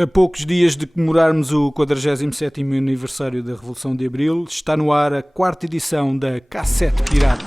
A poucos dias de comemorarmos o 47º aniversário da Revolução de Abril, está no ar a 4ª edição da Cassete Pirata.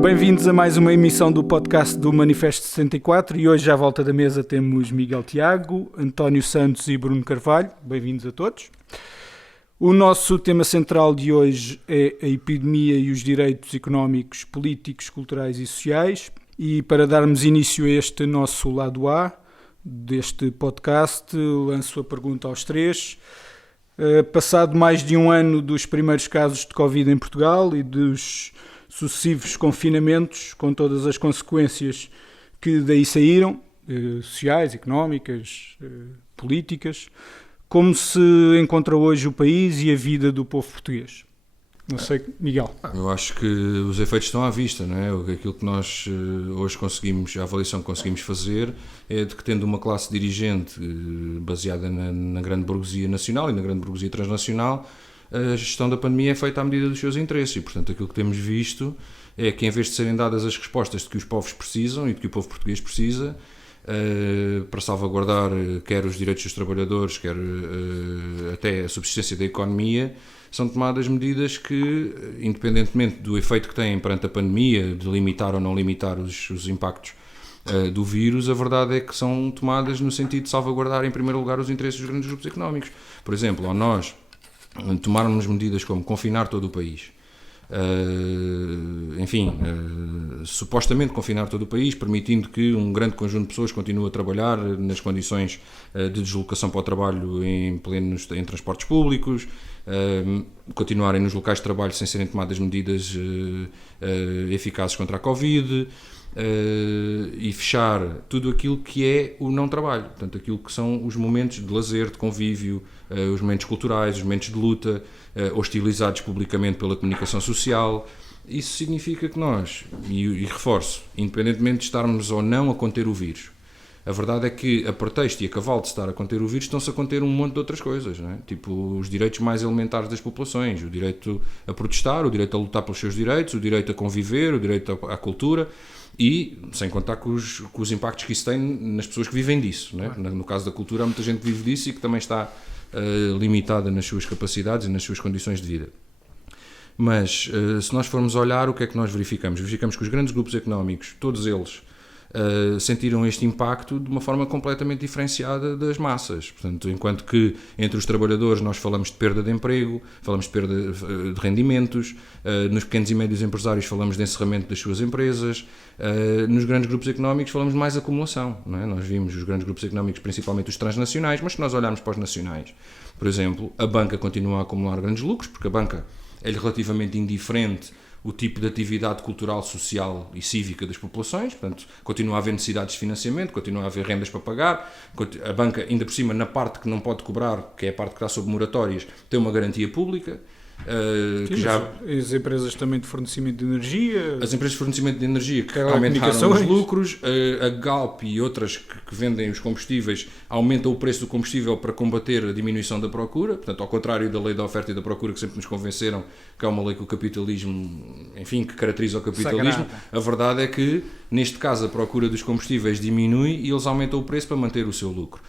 Bem-vindos a mais uma emissão do podcast do Manifesto 64 e hoje à volta da mesa temos Miguel Tiago, António Santos e Bruno Carvalho. Bem-vindos a todos. O nosso tema central de hoje é a epidemia e os direitos económicos, políticos, culturais e sociais. E para darmos início a este nosso lado A deste podcast, lanço a pergunta aos três. Passado mais de um ano dos primeiros casos de Covid em Portugal e dos sucessivos confinamentos, com todas as consequências que daí saíram, sociais, económicas, políticas, como se encontra hoje o país e a vida do povo português? Não sei, Miguel. Eu acho que os efeitos estão à vista, não é? Aquilo que nós hoje conseguimos, a avaliação que conseguimos fazer é de que, tendo uma classe dirigente baseada na grande burguesia nacional e na grande burguesia transnacional, a gestão da pandemia é feita à medida dos seus interesses e, portanto, aquilo que temos visto é que, em vez de serem dadas as respostas de que os povos precisam e de que o povo português precisa, para salvaguardar quer os direitos dos trabalhadores, quer até a subsistência da economia, são tomadas medidas que, independentemente do efeito que têm perante a pandemia, de limitar ou não limitar os impactos do vírus, a verdade é que são tomadas no sentido de salvaguardar, em primeiro lugar, os interesses dos grandes grupos económicos. Por exemplo, ao nós tomarmos medidas como confinar todo o país, supostamente confinar todo o país, permitindo que um grande conjunto de pessoas continue a trabalhar nas condições de deslocação para o trabalho em transportes públicos, continuarem nos locais de trabalho sem serem tomadas medidas eficazes contra a Covid, e fechar tudo aquilo que é o não trabalho, portanto aquilo que são os momentos de lazer, de convívio, os momentos culturais, os momentos de luta, hostilizados publicamente pela comunicação social. Isso significa que nós, e reforço, independentemente de estarmos ou não a conter o vírus, a verdade é que, a pretexto e a cavalo de estar a conter o vírus, estão-se a conter um monte de outras coisas, não é? Tipo os direitos mais elementares das populações, o direito a protestar, o direito a lutar pelos seus direitos, o direito a conviver, o direito à cultura. E sem contar com os impactos que isso tem nas pessoas que vivem disso, não é? No caso da cultura, há muita gente que vive disso e que também está limitada nas suas capacidades e nas suas condições de vida. Mas se nós formos olhar, o que é que nós verificamos? Verificamos que os grandes grupos económicos, todos eles, sentiram este impacto de uma forma completamente diferenciada das massas. Portanto, enquanto que entre os trabalhadores nós falamos de perda de emprego, falamos de perda de rendimentos, nos pequenos e médios empresários falamos de encerramento das suas empresas, nos grandes grupos económicos falamos de mais acumulação, não é? Nós vimos os grandes grupos económicos, principalmente os transnacionais, mas se nós olharmos para os nacionais, por exemplo, a banca continua a acumular grandes lucros, porque a banca é relativamente indiferente o tipo de atividade cultural, social e cívica das populações, portanto, continua a haver necessidades de financiamento, continua a haver rendas para pagar, a banca, ainda por cima, na parte que não pode cobrar, que é a parte que está sob moratórias, tem uma garantia pública. Sim, as empresas também de fornecimento de energia, as empresas de fornecimento de energia que aumentaram os lucros, a Galp e outras que vendem os combustíveis aumentam o preço do combustível para combater a diminuição da procura, portanto, ao contrário da lei da oferta e da procura, que sempre nos convenceram que é uma lei que o capitalismo, enfim, que caracteriza o capitalismo. Sagrada. A verdade é que, neste caso, a procura dos combustíveis diminui e eles aumentam o preço para manter o seu lucro.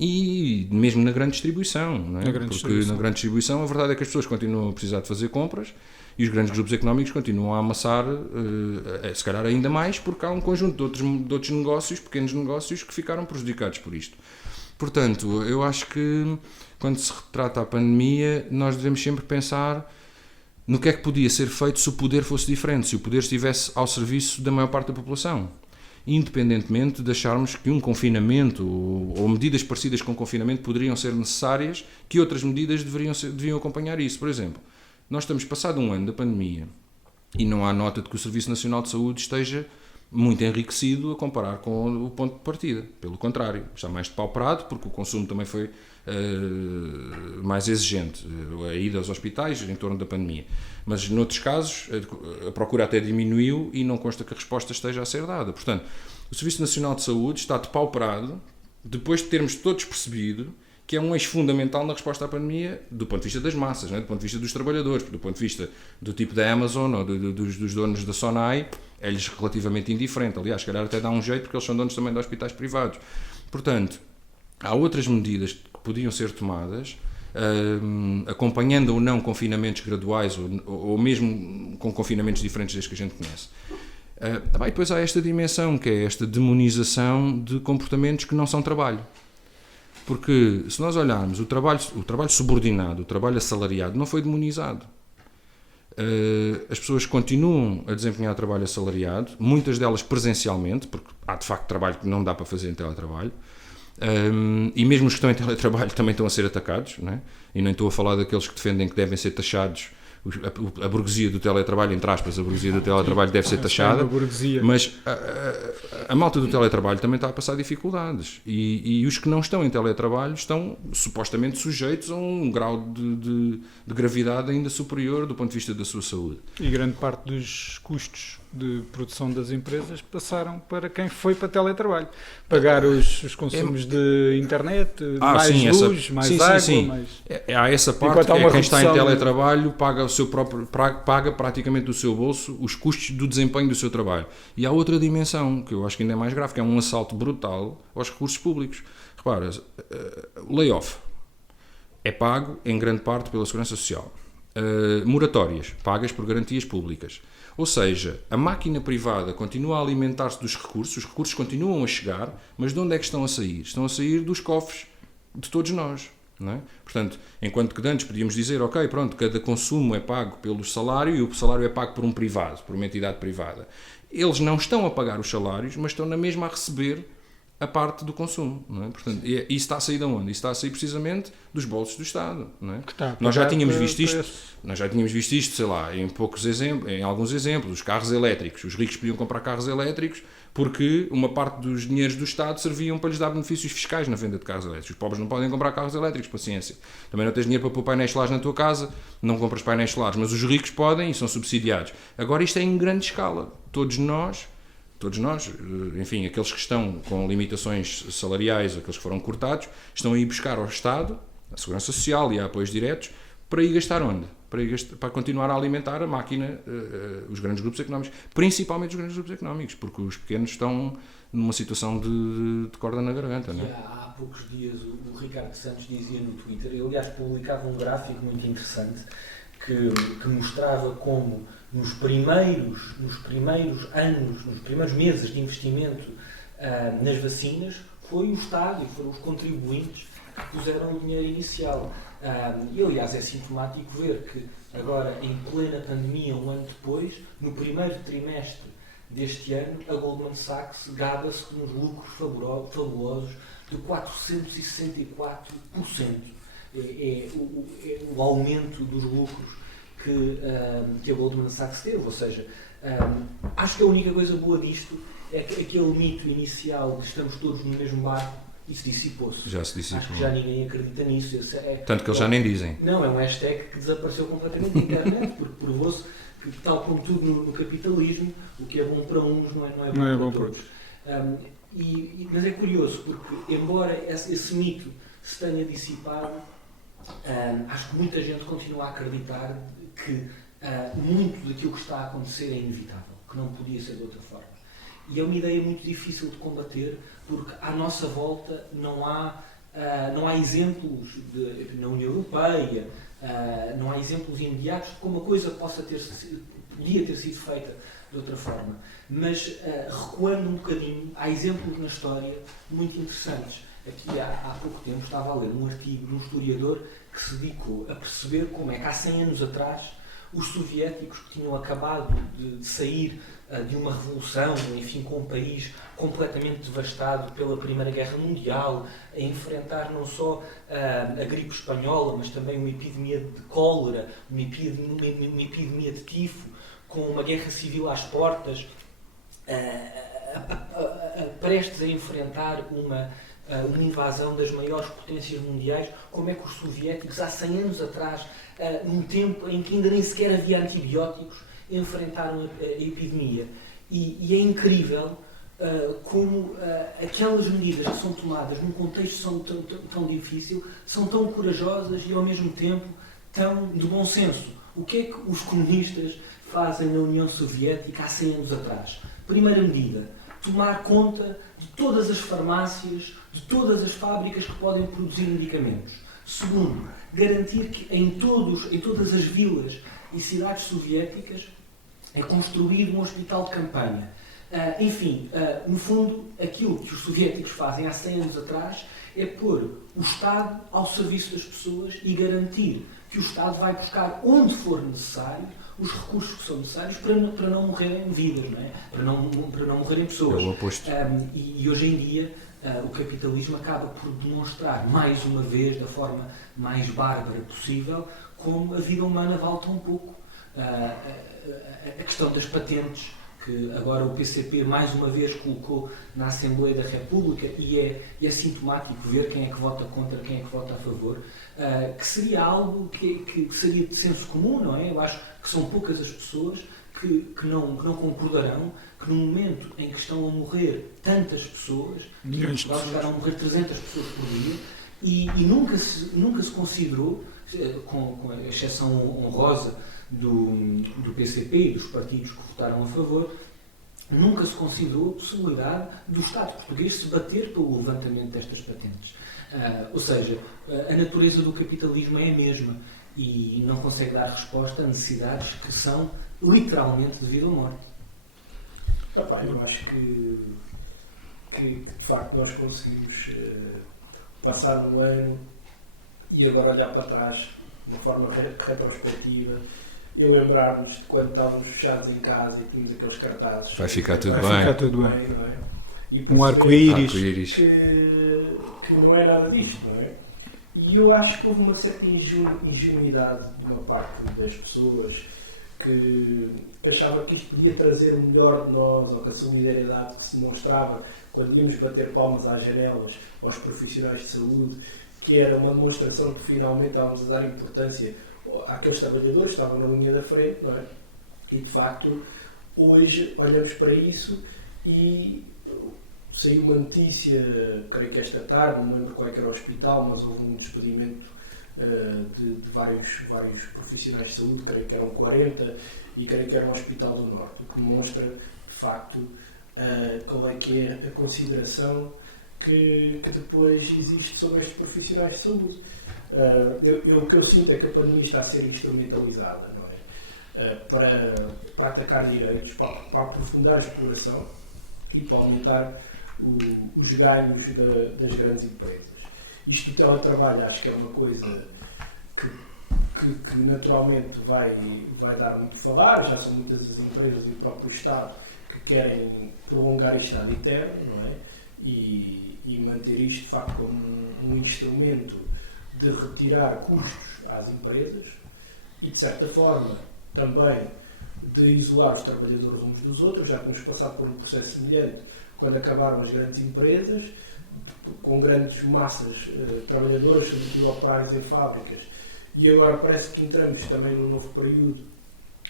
E mesmo na grande distribuição, não é? Na grande distribuição a verdade é que as pessoas continuam a precisar de fazer compras e os grandes grupos económicos continuam a amassar, se calhar ainda mais, porque há um conjunto de outros negócios, pequenos negócios, que ficaram prejudicados por isto. Portanto, eu acho que quando se retrata a pandemia, nós devemos sempre pensar no que é que podia ser feito se o poder fosse diferente, se o poder estivesse ao serviço da maior parte da população, independentemente de acharmos que um confinamento ou medidas parecidas com confinamento poderiam ser necessárias, que outras medidas deviam acompanhar isso. Por exemplo, nós estamos passado um ano da pandemia e não há nota de que o Serviço Nacional de Saúde esteja muito enriquecido a comparar com o ponto de partida. Pelo contrário, está mais depauperado, porque o consumo também foi mais exigente, a ida aos hospitais em torno da pandemia. Mas, noutros casos, a procura até diminuiu e não consta que a resposta esteja a ser dada. Portanto, o Serviço Nacional de Saúde está depauperado depois de termos todos percebido que é um eixo fundamental na resposta à pandemia do ponto de vista das massas, do ponto de vista dos trabalhadores, do ponto de vista do tipo da Amazon ou dos donos da Sonai, é-lhes relativamente indiferente. Aliás, se calhar até dá um jeito porque eles são donos também de hospitais privados. Portanto, há outras medidas que podiam ser tomadas, acompanhando ou não confinamentos graduais ou mesmo com confinamentos diferentes desde que a gente conhece. E depois há esta dimensão, que é esta demonização de comportamentos que não são trabalho. Porque se nós olharmos, o trabalho subordinado, o trabalho assalariado, não foi demonizado. As pessoas continuam a desempenhar trabalho assalariado, muitas delas presencialmente, porque há de facto trabalho que não dá para fazer em teletrabalho, e mesmo os que estão em teletrabalho também estão a ser atacados, não é? E nem estou a falar daqueles que defendem que devem ser taxados. A burguesia do teletrabalho, entre aspas, a burguesia do teletrabalho deve ser taxada, mas a malta do teletrabalho também está a passar dificuldades e os que não estão em teletrabalho estão supostamente sujeitos a um grau de gravidade ainda superior do ponto de vista da sua saúde. E grande parte dos custos de produção das empresas passaram para quem foi para teletrabalho. Pagar os consumos de internet, mais luz, mais água. Mais... Há essa parte, quem está em teletrabalho paga praticamente do seu bolso os custos do desempenho do seu trabalho. E há outra dimensão, que eu acho que ainda é mais grave, que é um assalto brutal aos recursos públicos. Repara, o layoff é pago em grande parte pela Segurança Social. Moratórias, pagas por garantias públicas. Ou seja, a máquina privada continua a alimentar-se dos recursos, os recursos continuam a chegar, mas de onde é que estão a sair? Estão a sair dos cofres de todos nós. Não é? Portanto, enquanto que antes podíamos dizer, ok, pronto, cada consumo é pago pelo salário e o salário é pago por um privado, por uma entidade privada. Eles não estão a pagar os salários, mas estão na mesma a receber a parte do consumo. Não é? Portanto, isso está a sair de onde? Isso está a sair precisamente dos bolsos do Estado. Não é? Nós já tínhamos visto isto, sei lá, em alguns exemplos, os carros elétricos. Os ricos podiam comprar carros elétricos porque uma parte dos dinheiros do Estado serviam para lhes dar benefícios fiscais na venda de carros elétricos. Os pobres não podem comprar carros elétricos, paciência. Também não tens dinheiro para pôr painéis solares na tua casa, não compras painéis solares, mas os ricos podem e são subsidiados. Agora isto é em grande escala. Todos nós, enfim, aqueles que estão com limitações salariais, aqueles que foram cortados, estão a ir buscar ao Estado, à Segurança Social e a apoios diretos, para ir gastar onde? Para continuar a alimentar a máquina, os grandes grupos económicos, principalmente os grandes grupos económicos, porque os pequenos estão numa situação de corda na garganta. Não é? Há poucos dias o Ricardo Santos dizia no Twitter, ele aliás publicava um gráfico muito interessante que mostrava como nos primeiros anos, nos primeiros meses de investimento nas vacinas, foi o Estado e foram os contribuintes que puseram o dinheiro inicial. E aliás é sintomático ver que agora, em plena pandemia, um ano depois, no primeiro trimestre deste ano, a Goldman Sachs gaba-se nos lucros fabulosos de 464%. É o aumento dos lucros que a Goldman Sachs teve. Ou seja, acho que a única coisa boa disto é que aquele mito inicial de estamos todos no mesmo barco, isso dissipou-se. Já se dissipou. Acho que já ninguém acredita nisso. Tanto que eles já nem dizem. Não, é um hashtag que desapareceu completamente da internet, porque provou-se que, tal como tudo no capitalismo, o que é bom para uns não é bom para todos. Mas é curioso, porque embora esse mito se tenha dissipado, acho que muita gente continua a acreditar que muito daquilo que está a acontecer é inevitável, que não podia ser de outra forma. E é uma ideia muito difícil de combater, porque à nossa volta não há exemplos na União Europeia, não há exemplos imediatos de como a coisa podia ter sido feita de outra forma. Mas, recuando um bocadinho, há exemplos na história muito interessantes. Aqui há pouco tempo estava a ler um artigo de um historiador que se dedicou a perceber como é que há 100 anos atrás os soviéticos, que tinham acabado de sair de uma revolução, enfim, com um país completamente devastado pela Primeira Guerra Mundial, a enfrentar não só a gripe espanhola, mas também uma epidemia de cólera, uma epidemia de tifo, com uma guerra civil às portas, prestes a enfrentar uma invasão das maiores potências mundiais, como é que os soviéticos, há 100 anos atrás, num tempo em que ainda nem sequer havia antibióticos, enfrentaram a epidemia. E é incrível como aquelas medidas que são tomadas num contexto tão difícil são tão corajosas e ao mesmo tempo tão de bom senso. O que é que os comunistas fazem na União Soviética há 100 anos atrás? Primeira medida, tomar conta de todas as farmácias, de todas as fábricas que podem produzir medicamentos. Segundo, garantir que em todas as vilas e cidades soviéticas é construído um hospital de campanha. No fundo, aquilo que os soviéticos fazem há 100 anos atrás é pôr o Estado ao serviço das pessoas e garantir que o Estado vai buscar onde for necessário os recursos que são necessários para não morrerem vidas, não é? para não morrerem pessoas. É o oposto. E hoje em dia o capitalismo acaba por demonstrar mais uma vez, da forma mais bárbara possível, como a vida humana vale tão pouco. A questão das patentes, que agora o PCP mais uma vez colocou na Assembleia da República, e é sintomático ver quem é que vota contra, quem é que vota a favor, que seria algo que seria de senso comum, não é? Eu acho que são poucas as pessoas que não concordarão que no momento em que estão a morrer tantas pessoas, vão chegar a morrer 300 pessoas por dia, e nunca se considerou, com a exceção honrosa do PCP e dos partidos que votaram a favor, nunca se considerou a possibilidade do Estado português se bater pelo levantamento destas patentes. Ou seja, a natureza do capitalismo é a mesma e não consegue dar resposta a necessidades que são literalmente de vida ou morte. Eu acho que de facto nós conseguimos passar um ano e agora olhar para trás de uma forma retrospectiva e lembrar-nos de quando estávamos fechados em casa e tínhamos aqueles cartazes. Vai ficar tudo bem. Vai ficar tudo bem. Não é? E Um arco-íris. Que não é nada disto, não é? E eu acho que houve uma certa ingenuidade de uma parte das pessoas que achava que isto podia trazer o melhor de nós, ou que a solidariedade que se demonstrava quando íamos bater palmas às janelas aos profissionais de saúde, que era uma demonstração que finalmente estávamos a dar importância àqueles trabalhadores que estavam na linha da frente, não é? E de facto, hoje olhamos para isso e saiu uma notícia, creio que esta tarde, não lembro qual era o hospital, mas houve um despedimento de vários profissionais de saúde, creio que eram 40, e creio que era um hospital do Norte, o que demonstra, de facto, qual é que é a consideração que depois existe sobre estes profissionais de saúde. O que eu sinto é que a pandemia está a ser instrumentalizada, não é? Para atacar direitos, para aprofundar a exploração e para aumentar os ganhos das grandes empresas. Isto do teletrabalho acho que é uma coisa que naturalmente vai dar muito a falar, já são muitas as empresas e o próprio Estado que querem prolongar isto ad eterno, não é? E manter isto de facto como um instrumento de retirar custos às empresas e de certa forma também de isolar os trabalhadores uns dos outros. Já temos passado por um processo semelhante quando acabaram as grandes empresas, com grandes massas trabalhadores, sobretudo operários em fábricas, e agora parece que entramos também num novo período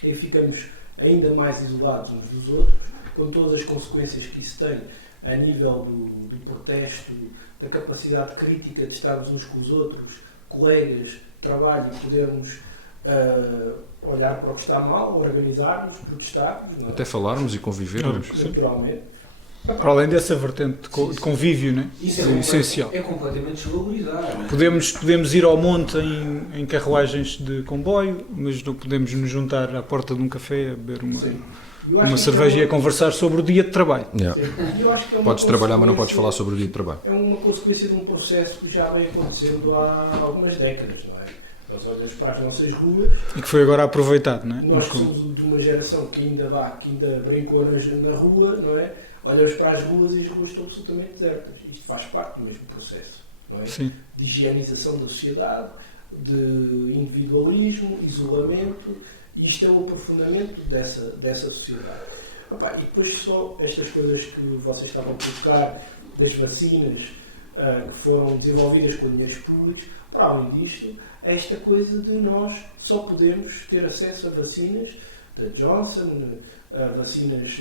em que ficamos ainda mais isolados uns dos outros, com todas as consequências que isso tem a nível do protesto, da capacidade crítica de estarmos uns com os outros, colegas de trabalho, e podermos olhar para o que está mal, organizarmos, protestarmos. Não é? Até falarmos e convivermos. Naturalmente. Para além dessa vertente de convívio, né? Isso é essencial. É completamente desvalorizado. Podemos ir ao monte em carruagens de comboio, mas não podemos nos juntar à porta de um café a beber uma cerveja e a conversar sobre o dia de trabalho. Yeah. Podes trabalhar, mas não podes falar sobre o dia de trabalho. É uma consequência de um processo que já vem acontecendo há algumas décadas, não é? Nós olhamos para as nossas ruas... E que foi agora aproveitado, não é? Nós somos de uma geração que ainda brincou na rua, não é? Olhamos para as ruas e as ruas estão absolutamente desertas. Isto faz parte do mesmo processo, não é? Sim. De higienização da sociedade, de individualismo, isolamento, e isto é o aprofundamento dessa sociedade. E depois só estas coisas que vocês estavam a colocar, das vacinas que foram desenvolvidas com dinheiros públicos, para além disto, é esta coisa de nós só podemos ter acesso a vacinas da Johnson, vacinas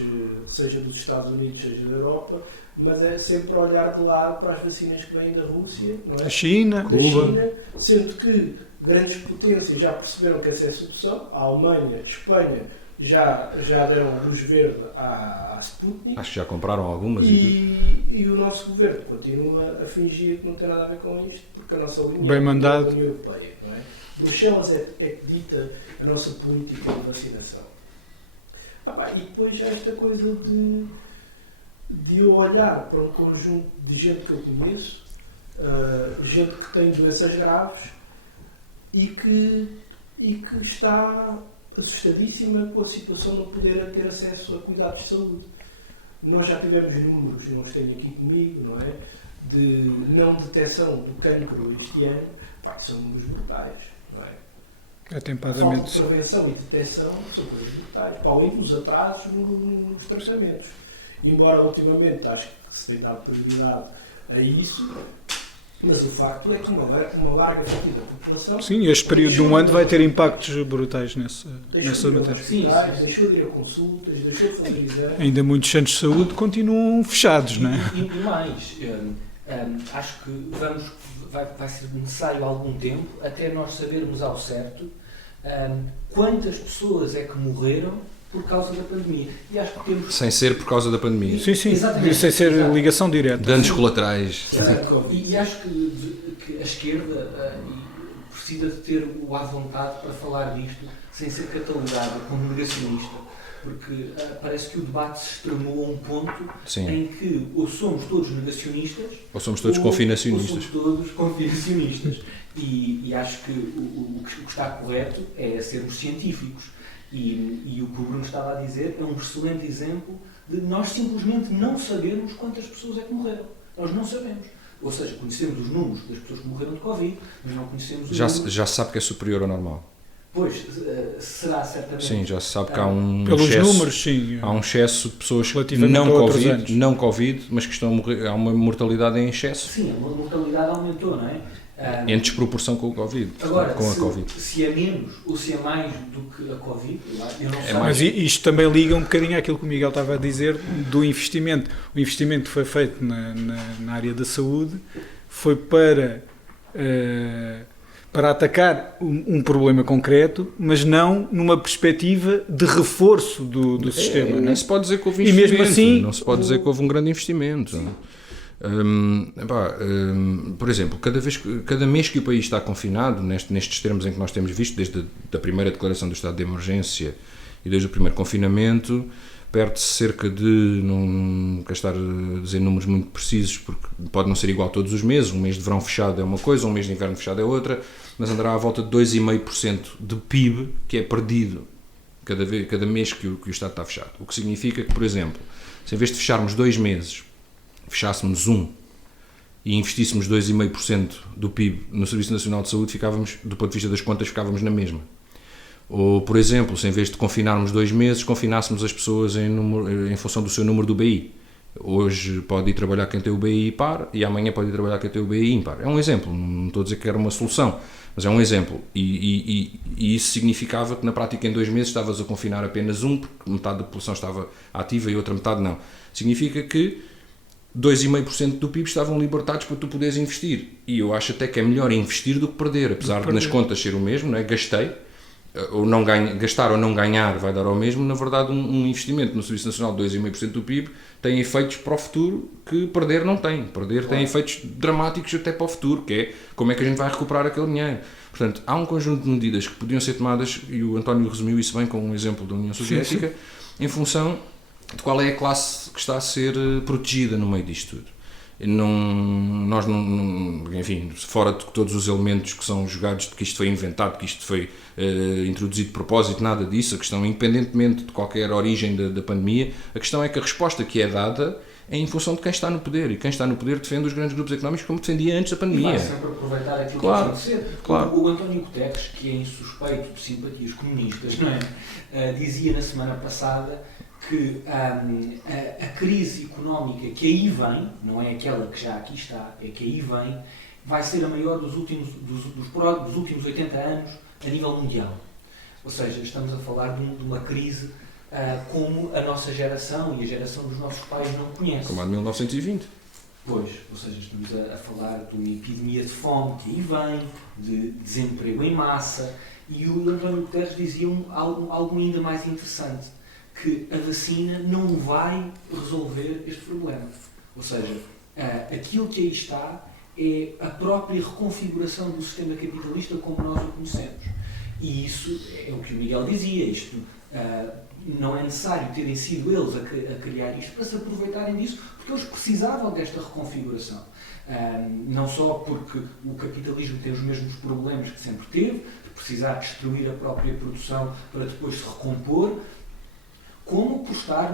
seja dos Estados Unidos, seja da Europa, mas é sempre olhar de lado para as vacinas que vêm da Rússia, não é? A China, da Cuba. China, sendo que grandes potências já perceberam que essa é a solução. A Alemanha, a Espanha já deram luz verde à Sputnik. Acho que já compraram algumas. E o nosso governo continua a fingir que não tem nada a ver com isto, porque a nossa linha Bem mandado. é da União Europeia, não é? Bruxelas é que dita a nossa política de vacinação. E depois há esta coisa de eu olhar para um conjunto de gente que eu conheço, gente que tem doenças graves e que está assustadíssima com a situação de não poder ter acesso a cuidados de saúde. Nós já tivemos números, não os tenho aqui comigo, não é? De não detecção do cancro este ano, são números brutais, não é? Atempadamente. A falta de prevenção e detecção são coisas brutais, para além dos atrasos nos tratamentos. Embora ultimamente acho que se tem dado prioridade a isso, mas o facto é que uma larga fatia da população... Sim, este período de um ano vai ter impactos brutais nessa matéria. Deixou de ir a consultas, deixou de fazer exames. Ainda muitos centros de saúde continuam fechados, não é? E mais, acho que vai ser necessário algum tempo até nós sabermos ao certo quantas pessoas é que morreram por causa da pandemia. E acho que temos... Sem ser por causa da pandemia. Sim. Exatamente. Sem ser ligação direta. Danos colaterais. E acho que a esquerda precisa de ter o à vontade para falar disto sem ser catalogada como negacionista, porque parece que o debate se extremou a um ponto em que ou somos todos negacionistas ou somos todos confinacionistas. Ou somos todos confinacionistas. E acho que o que está correto é sermos científicos. E o que o Bruno estava a dizer é um excelente exemplo de nós simplesmente não sabermos quantas pessoas é que morreram. Nós não sabemos. Ou seja, conhecemos os números das pessoas que morreram de Covid, mas não conhecemos os números... Já se sabe que é superior ao normal. Pois, será certamente... Sim, já se sabe que há um pelos excesso, números, sim. Há um excesso de pessoas relativamente não Covid, mas que estão a morrer. Há uma mortalidade em excesso. Sim, a mortalidade aumentou, não é? Em desproporção com o Covid. Agora, com a Covid. se é menos ou se é mais do que a Covid, eu não sei. Mas isto também liga um bocadinho àquilo que o Miguel estava a dizer do investimento. O investimento que foi feito na área da saúde foi para atacar um problema concreto, mas não numa perspectiva de reforço do sistema. Não se pode dizer que houve investimento. E mesmo assim, não se pode dizer que houve um grande investimento. Por exemplo, cada mês que o país está confinado, nestes termos em que nós temos visto, desde a primeira declaração do estado de emergência e desde o primeiro confinamento, perde-se cerca de, não quero estar a dizer números muito precisos, porque pode não ser igual todos os meses, um mês de verão fechado é uma coisa, um mês de inverno fechado é outra, mas andará à volta de 2,5% de PIB que é perdido cada mês que o Estado está fechado. O que significa que, por exemplo, se em vez de fecharmos 2 meses, fechássemos e investíssemos 2,5% do PIB no Serviço Nacional de Saúde, ficávamos, do ponto de vista das contas, ficávamos na mesma. Ou, por exemplo, se em vez de confinarmos 2 meses, confinássemos as pessoas em função do seu número do BI. Hoje pode ir trabalhar quem tem o BI par e amanhã pode ir trabalhar quem tem o BI ímpar. É um exemplo, não estou a dizer que era uma solução, mas é um exemplo. E isso significava que na prática em 2 meses estavas a confinar apenas porque metade da população estava ativa e outra metade não. Significa que 2,5% do PIB estavam libertados para tu poderes investir. E eu acho até que é melhor investir do que perder, apesar de nas contas ser o mesmo, não é? Gastar ou não ganhar vai dar ao mesmo. Na verdade, um investimento no Serviço Nacional de 2,5% do PIB tem efeitos para o futuro que perder não tem. Perder tem efeitos dramáticos até para o futuro, que é como é que a gente vai recuperar aquele dinheiro. Portanto, há um conjunto de medidas que podiam ser tomadas, e o António resumiu isso bem com um exemplo da União Soviética, em função de qual é a classe que está a ser protegida no meio disto tudo. Enfim, fora de todos os elementos que são jogados de que isto foi inventado, que isto foi introduzido de propósito, nada disso. A questão, independentemente de qualquer origem da pandemia, a questão é que a resposta que é dada é em função de quem está no poder, e quem está no poder defende os grandes grupos económicos como defendia antes da pandemia. E vai sempre aproveitar aquilo que acontecer. O António Guterres, que é insuspeito de simpatias comunistas, não é? Dizia na semana passada que a crise económica que aí vem, não é aquela que já aqui está, é que aí vem, vai ser a maior dos últimos 80 anos a nível mundial. Ou seja, estamos a falar de uma crise como a nossa geração e a geração dos nossos pais não conhece. Como a de 1920. Pois, ou seja, estamos a falar de uma epidemia de fome que aí vem, de desemprego em massa, e o António Guterres dizia algo ainda mais interessante, que a vacina não vai resolver este problema. Ou seja, aquilo que aí está é a própria reconfiguração do sistema capitalista como nós o conhecemos. E isso é o que o Miguel dizia, isto não é necessário terem sido eles a criar isto para se aproveitarem disso, porque eles precisavam desta reconfiguração. Não só porque o capitalismo tem os mesmos problemas que sempre teve, de precisar destruir a própria produção para depois se recompor, como por estar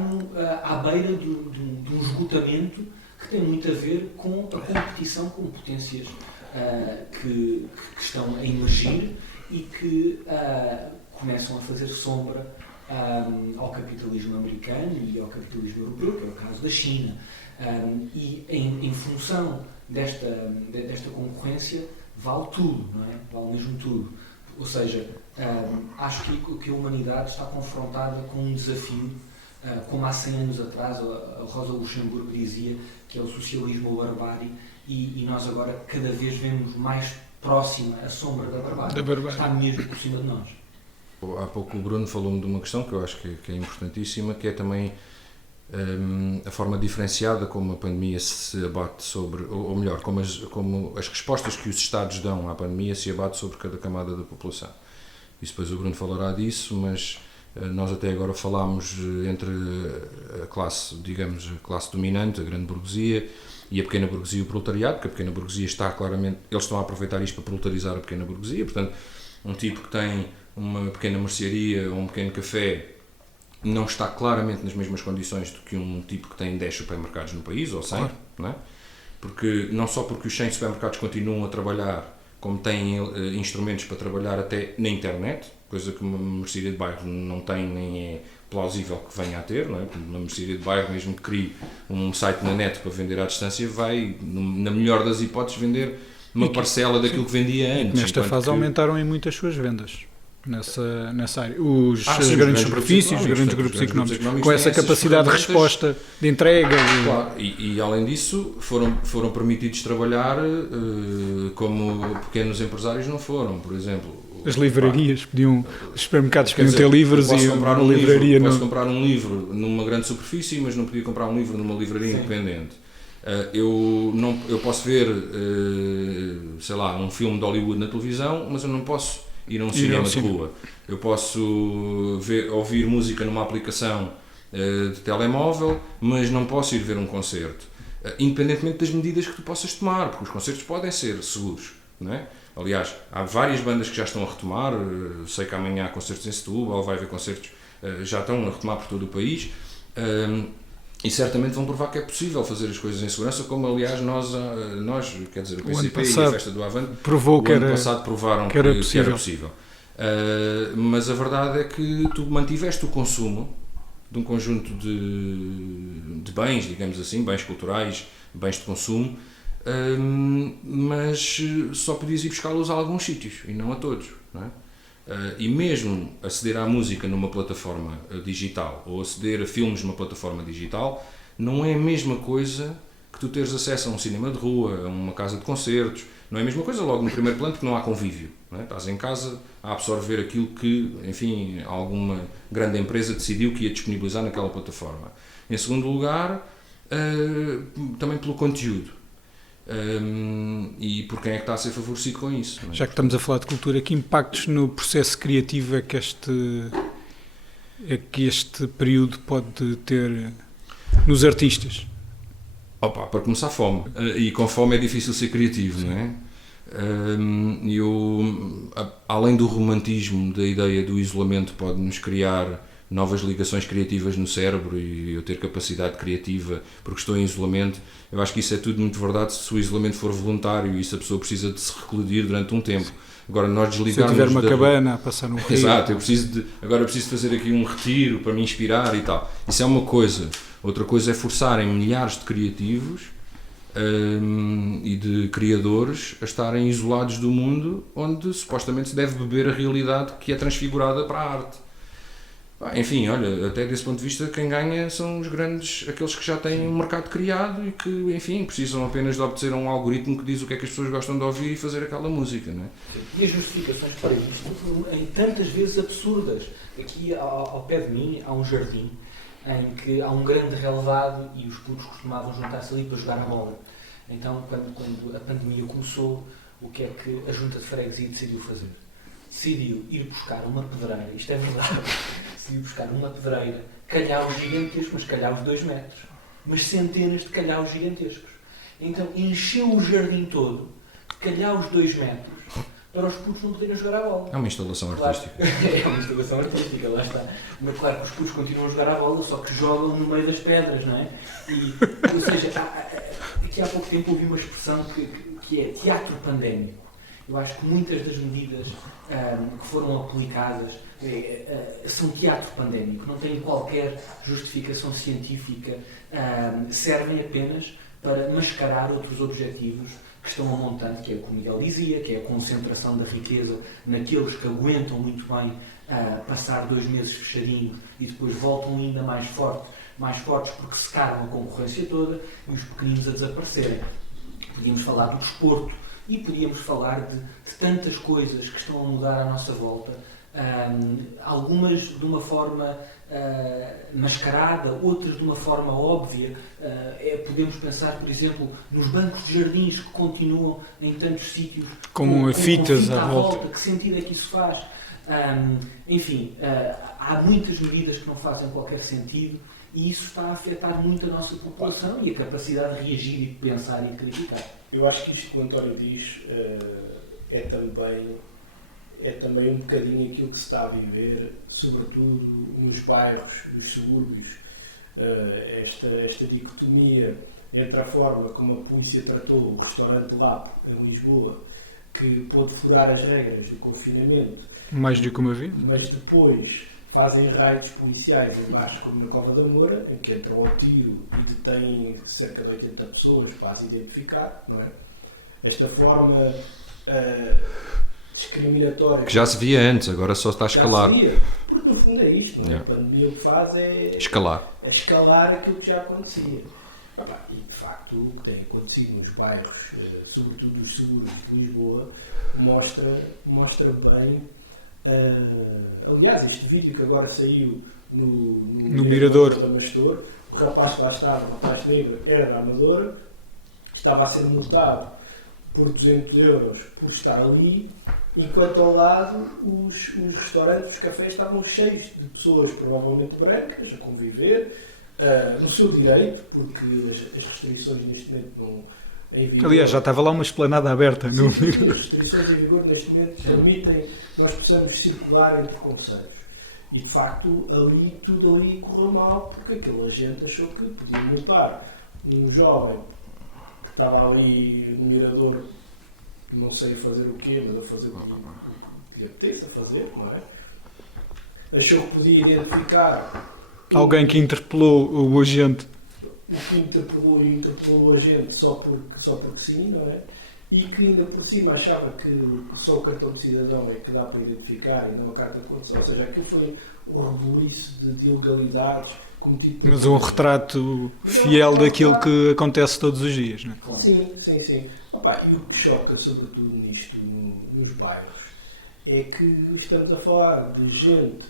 à beira de um esgotamento que tem muito a ver com a competição com potências que estão a emergir e que começam a fazer sombra ao capitalismo americano e ao capitalismo europeu, que é o caso da China. E em função desta concorrência vale tudo, não é? Vale mesmo tudo. Ou seja, acho que a humanidade está confrontada com um desafio, como há 100 anos atrás a Rosa Luxemburgo dizia, que é o socialismo ou a barbárie, e nós agora cada vez vemos mais próxima a sombra da barbárie. Está mesmo por cima de nós. Há pouco o Bruno falou-me de uma questão que eu acho que é importantíssima, que é também a forma diferenciada como a pandemia se abate sobre, ou melhor, como as respostas que os Estados dão à pandemia se abate sobre cada camada da população. Isso depois o Bruno falará disso, mas nós até agora falámos entre a classe, digamos, a classe dominante, a grande burguesia, e a pequena burguesia e o proletariado, porque a pequena burguesia está claramente, eles estão a aproveitar isto para proletarizar a pequena burguesia, portanto, um tipo que tem uma pequena mercearia ou um pequeno café não está claramente nas mesmas condições do que um tipo que tem 10 supermercados no país, ou 100, não é? Porque, não só porque os 100 supermercados continuam a trabalhar, como têm instrumentos para trabalhar até na internet, coisa que uma mercearia de bairro não tem nem é plausível que venha a ter, não é? Uma mercearia de bairro, mesmo que crie um site na net para vender à distância, vai, na melhor das hipóteses, vender uma parcela daquilo que vendia antes. Nesta fase aumentaram em muitas suas vendas. Nessa área. As grandes superfícies, os grandes grupos económicos, com essa capacidade de resposta, de entrega. Claro, e além disso, foram permitidos trabalhar como pequenos empresários não foram, por exemplo. As livrarias os supermercados podiam ter livros e uma livraria não. Posso comprar um livro numa grande superfície, mas não podia comprar um livro numa livraria independente. Eu posso ver, sei lá, um filme de Hollywood na televisão, mas eu não posso ir a um cinema de rua. Eu posso ouvir música numa aplicação de telemóvel, mas não posso ir ver um concerto. Independentemente das medidas que tu possas tomar, porque os concertos podem ser seguros, não é? Aliás, há várias bandas que já estão a retomar, sei que amanhã há concertos em Setúbal, vai haver concertos, já estão a retomar por todo o país, e certamente vão provar que é possível fazer as coisas em segurança, como aliás nós quer dizer, o PCP e a Festa do Avante, o ano passado provaram que era possível. Mas a verdade é que tu mantiveste o consumo de um conjunto de bens, digamos assim, bens culturais, bens de consumo, mas só podias ir buscá-los a alguns sítios e não a todos, não é? E mesmo aceder à música numa plataforma digital ou aceder a filmes numa plataforma digital não é a mesma coisa que tu teres acesso a um cinema de rua, a uma casa de concertos. Não é a mesma coisa logo no primeiro plano, porque não há convívio, não é? Estás em casa a absorver aquilo que, enfim, alguma grande empresa decidiu que ia disponibilizar naquela plataforma. Em segundo lugar, também pelo conteúdo. E por quem é que está a ser favorecido com isso, não é? Já que estamos a falar de cultura, que impactos no processo criativo é que este período pode ter nos artistas? Para começar, fome. E com fome é difícil ser criativo, não é? Além do romantismo da ideia do isolamento, pode-nos criar novas ligações criativas no cérebro e eu ter capacidade criativa porque estou em isolamento. Eu acho que isso é tudo muito verdade se o isolamento for voluntário e se a pessoa precisa de se recludir durante um tempo. Agora nós Se eu desligarmos... tiver uma cabana a passar um rio... Exato, agora preciso fazer aqui um retiro para me inspirar e tal. Isso é uma coisa. Outra coisa é forçarem milhares de criativos e de criadores a estarem isolados do mundo, onde supostamente se deve beber a realidade que é transfigurada para a arte. Enfim, olha, até desse ponto de vista, quem ganha são os grandes, aqueles que já têm um mercado criado e que, enfim, precisam apenas de obedecer a um algoritmo que diz o que é que as pessoas gostam de ouvir e fazer aquela música, não é? E as justificações para isto, em tantas vezes absurdas. Aqui ao pé de mim há um jardim em que há um grande relevado e os putos costumavam juntar-se ali para jogar a bola. Então, quando a pandemia começou, o que é que a junta de freguesia decidiu fazer? Decidiu ir buscar uma pedreira, isto é verdade, decidiu buscar uma pedreira, calhaus gigantescos, mas calhaus de 2 metros, mas centenas de calhaus gigantescos. Então encheu o jardim todo, calhaus de 2 metros, para os putos não poderem jogar a bola. É uma instalação artística. É uma instalação artística, lá está. Mas claro que os putos continuam a jogar a bola, só que jogam no meio das pedras, não é? Ou seja, aqui há pouco tempo ouvi uma expressão que é teatro pandémico. Eu acho que muitas das medidas que foram aplicadas são teatro pandémico, não têm qualquer justificação científica, servem apenas para mascarar outros objetivos que estão a montante, que é o que o Miguel dizia, que é a concentração da riqueza naqueles que aguentam muito bem passar 2 meses fechadinho e depois voltam ainda mais fortes porque secaram a concorrência toda e os pequeninos a desaparecerem. Podíamos falar do desporto e podíamos falar de tantas coisas que estão a mudar à nossa volta, algumas de uma forma mascarada, outras de uma forma óbvia. Podemos pensar, por exemplo, nos bancos de jardins que continuam em tantos sítios com fitas fita à volta. Que sentido é que isso faz? Enfim, há muitas medidas que não fazem qualquer sentido e isso está a afetar muito a nossa população e a capacidade de reagir e de pensar e de criticar. Eu acho que isto que o António diz é também um bocadinho aquilo que se está a viver, sobretudo nos bairros, nos subúrbios. Esta dicotomia entre a forma como a polícia tratou o restaurante Lab em Lisboa, que pôde furar as regras do confinamento. Mais do que uma vez. Mas depois fazem raids policiais em baixo, como na Cova da Moura, em que entram ao tiro e detêm cerca de 80 pessoas para as identificar, não é? Esta forma discriminatória... Que já se via antes, agora só está a escalar. Já se via, porque no fundo é isto, não é? A pandemia o que faz é... escalar aquilo que já acontecia. E de facto o que tem acontecido nos bairros, sobretudo nos subúrbios de Lisboa, mostra bem... aliás, este vídeo que agora saiu no Mirador da Amastor, o rapaz que lá estava, o rapaz negro, era da Amadora, estava a ser multado por 200 euros por estar ali, enquanto ao lado os restaurantes, os cafés estavam cheios de pessoas provavelmente brancas a conviver, no seu direito, porque as restrições neste momento não... Aliás, já estava lá uma esplanada aberta. Sim, as restrições em vigor neste momento permitem que nós possamos circular entre concelhos. E de facto, tudo ali correu mal, porque aquela gente achou que podia multar um jovem que estava ali no mirador, não sei a fazer o quê, mas a fazer o que lhe apetece a fazer, não é? Achou que podia identificar alguém que interpelou o agente. O que interpelou a gente só porque sim, não é? E que ainda por cima achava que só o cartão de cidadão é que dá para identificar e não a carta de condução. Ou seja, aquilo foi um rebuliço de ilegalidades cometido. Mas um retrato fiel daquilo que acontece todos os dias, não é? Claro. Sim. E o que choca sobretudo nisto, nos bairros, é que estamos a falar de gente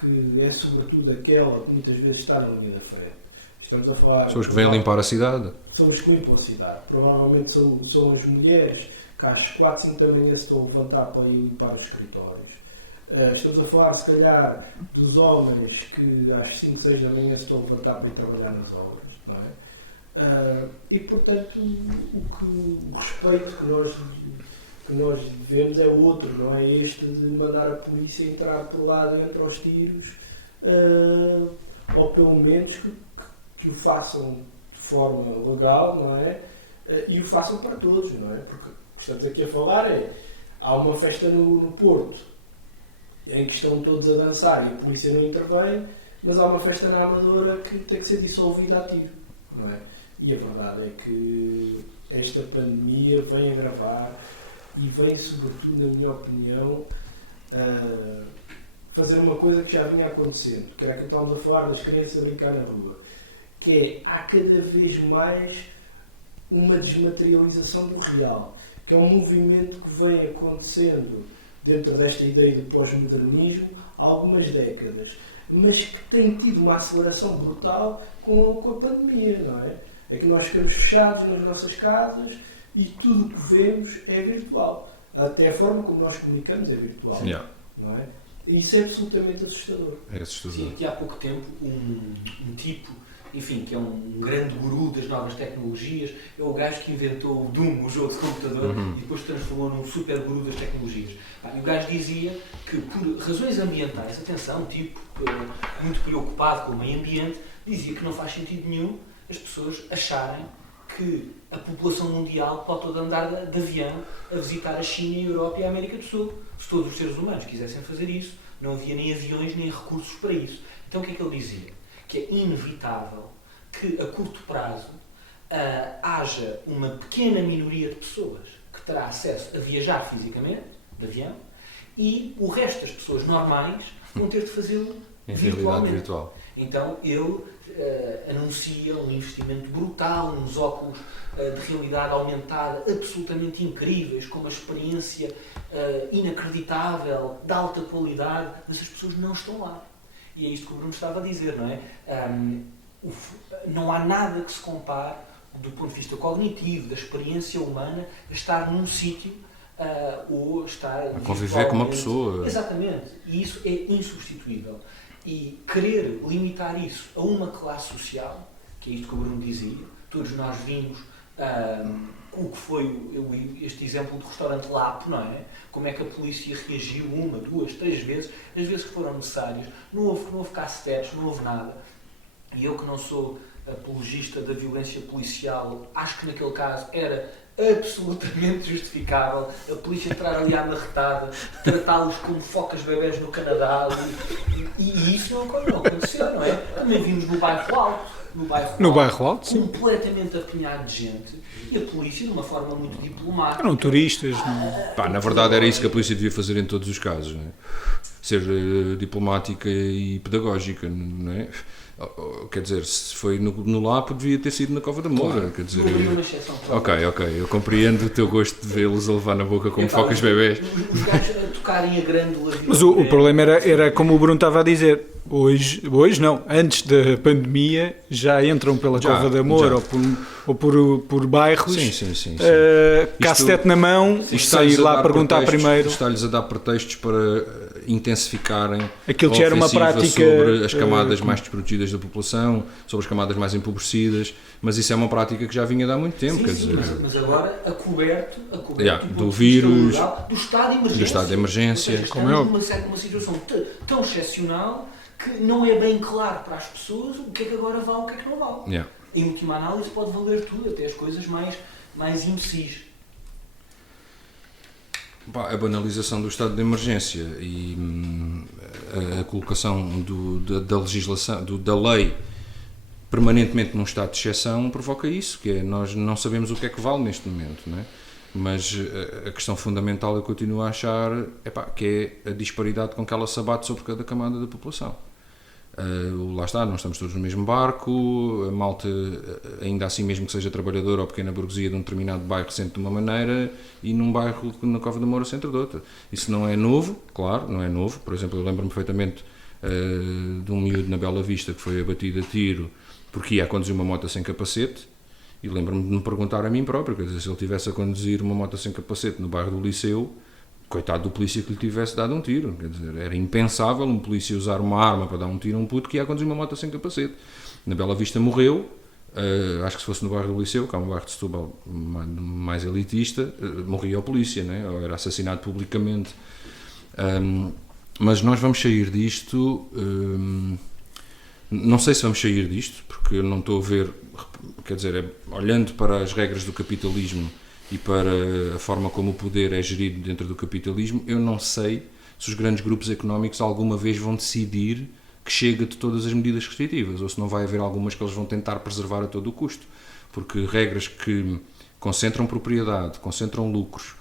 que é sobretudo aquela que muitas vezes está na linha da frente. Estamos a falar... São os que vêm limpar a cidade. São os que limpam a cidade. Provavelmente são as mulheres que às 4, 5 da manhã se estão a levantar para ir limpar os escritórios. Estamos a falar, se calhar, dos homens que às 5, 6 da manhã se estão a levantar para ir trabalhar nas obras. Não é? E, portanto, o respeito que nós devemos é outro, não é este de mandar a polícia entrar por lá dentro aos tiros, ou pelo menos que o façam de forma legal, não é? E o façam para todos, não é? Porque o que estamos aqui a falar é há uma festa no Porto em que estão todos a dançar e a polícia não intervém, mas há uma festa na Amadora que tem que ser dissolvida a tiro, não é? E a verdade é que esta pandemia vem agravar e vem, sobretudo, na minha opinião, fazer uma coisa que já vinha acontecendo, que era aquilo que estávamos a falar das crianças a brincar na rua, que é, há cada vez mais uma desmaterialização do real, que é um movimento que vem acontecendo dentro desta ideia de pós-modernismo há algumas décadas, mas que tem tido uma aceleração brutal com a pandemia, não é? É que nós ficamos fechados nas nossas casas e tudo o que vemos é virtual. Até a forma como nós comunicamos é virtual, não é? Isso é absolutamente assustador. É assustador. Sim, aqui há pouco tempo um tipo, enfim, que é um grande guru das novas tecnologias, é o gajo que inventou o Doom, o jogo de computador, e depois transformou num super guru das tecnologias. E o gajo dizia que por razões ambientais, atenção, um tipo muito preocupado com o meio ambiente, dizia que não faz sentido nenhum as pessoas acharem que a população mundial pode toda andar de avião a visitar a China, a Europa e a América do Sul. Se todos os seres humanos quisessem fazer isso, não havia nem aviões nem recursos para isso. Então o que é que ele dizia? Que é inevitável que a curto prazo haja uma pequena minoria de pessoas que terá acesso a viajar fisicamente, de avião, e o resto das pessoas normais vão ter de fazê-lo virtualmente. Virtual. Então ele anuncia um investimento brutal nos óculos de realidade aumentada absolutamente incríveis, com uma experiência inacreditável, de alta qualidade, mas as pessoas não estão lá. E é isto que o Bruno estava a dizer, não é? Não há nada que se compare, do ponto de vista cognitivo, da experiência humana, a estar num sítio ou estar a conviver com uma pessoa. Exatamente. E isso é insubstituível. E querer limitar isso a uma classe social, que é isto que o Bruno dizia, todos nós vimos o que foi este exemplo do restaurante Lapo, não é? Como é que a polícia reagiu 1, 2, 3 vezes, as vezes que foram necessárias, não houve cacetetes, não houve nada. E eu, que não sou apologista da violência policial, acho que naquele caso era absolutamente justificável a polícia entrar ali à marretada, tratá-los como focas bebés no Canadá, e isso não aconteceu, não é? Também vimos no bairro Alto, no bairro Alto, sim, completamente apinhado de gente, e a polícia, de uma forma muito diplomática, eram turistas, não? Pá, na verdade era isso que a polícia devia fazer em todos os casos, não é? Ser diplomática e pedagógica, não é? Quer dizer, se foi no Lapo, devia ter sido na Cova da Moura. Claro. Quer dizer, ok, eu compreendo o teu gosto de vê-los a levar na boca como focas bebés. Os gajos a tocarem a grândula. Mas o problema era como o Bruno estava a dizer, hoje não, antes da pandemia já entram pela Cova da Moura ou por bairros, sim. cacetete na mão, sem ir lá perguntar primeiro. Está-lhes a dar pretextos para intensificarem aquilo que era uma prática sobre as camadas mais desprotegidas da população, sobre as camadas mais empobrecidas, mas isso é uma prática que já vinha de há muito tempo. Mas agora a coberto do vírus, do estado de emergência. Seja, como é uma situação tão excepcional que não é bem claro para as pessoas o que é que agora vale, o que é que não vale. Em última análise pode valer tudo, até as coisas mais imbecis. A banalização do estado de emergência e a colocação da legislação, da lei permanentemente num estado de exceção provoca isso, que é nós não sabemos o que é que vale neste momento, não é? Mas a questão fundamental eu continuo a achar que é a disparidade com que ela se abate sobre cada camada da população. Lá está, nós estamos todos no mesmo barco, a malta, ainda assim mesmo que seja trabalhadora ou pequena burguesia de um determinado bairro, sente de uma maneira e num bairro na Cova da Moura sente de outra. Isso não é novo, claro, não é novo. Por exemplo, eu lembro-me perfeitamente de um miúdo na Bela Vista que foi abatido a tiro porque ia a conduzir uma moto sem capacete, e lembro-me de me perguntar a mim próprio, quer dizer, se ele estivesse a conduzir uma moto sem capacete no bairro do Liceu, coitado do polícia que lhe tivesse dado um tiro, quer dizer, era impensável um polícia usar uma arma para dar um tiro a um puto que ia a conduzir uma moto sem capacete. Na Bela Vista morreu, acho que se fosse no bairro do Liceu, que é um bairro de Setúbal mais elitista, morria o polícia, né? Ou era assassinado publicamente. Mas nós vamos sair disto, não sei se vamos sair disto, porque eu não estou a ver, quer dizer, olhando para as regras do capitalismo e para a forma como o poder é gerido dentro do capitalismo, eu não sei se os grandes grupos económicos alguma vez vão decidir que chega de todas as medidas restritivas, ou se não vai haver algumas que eles vão tentar preservar a todo o custo, porque regras que concentram propriedade, concentram lucros,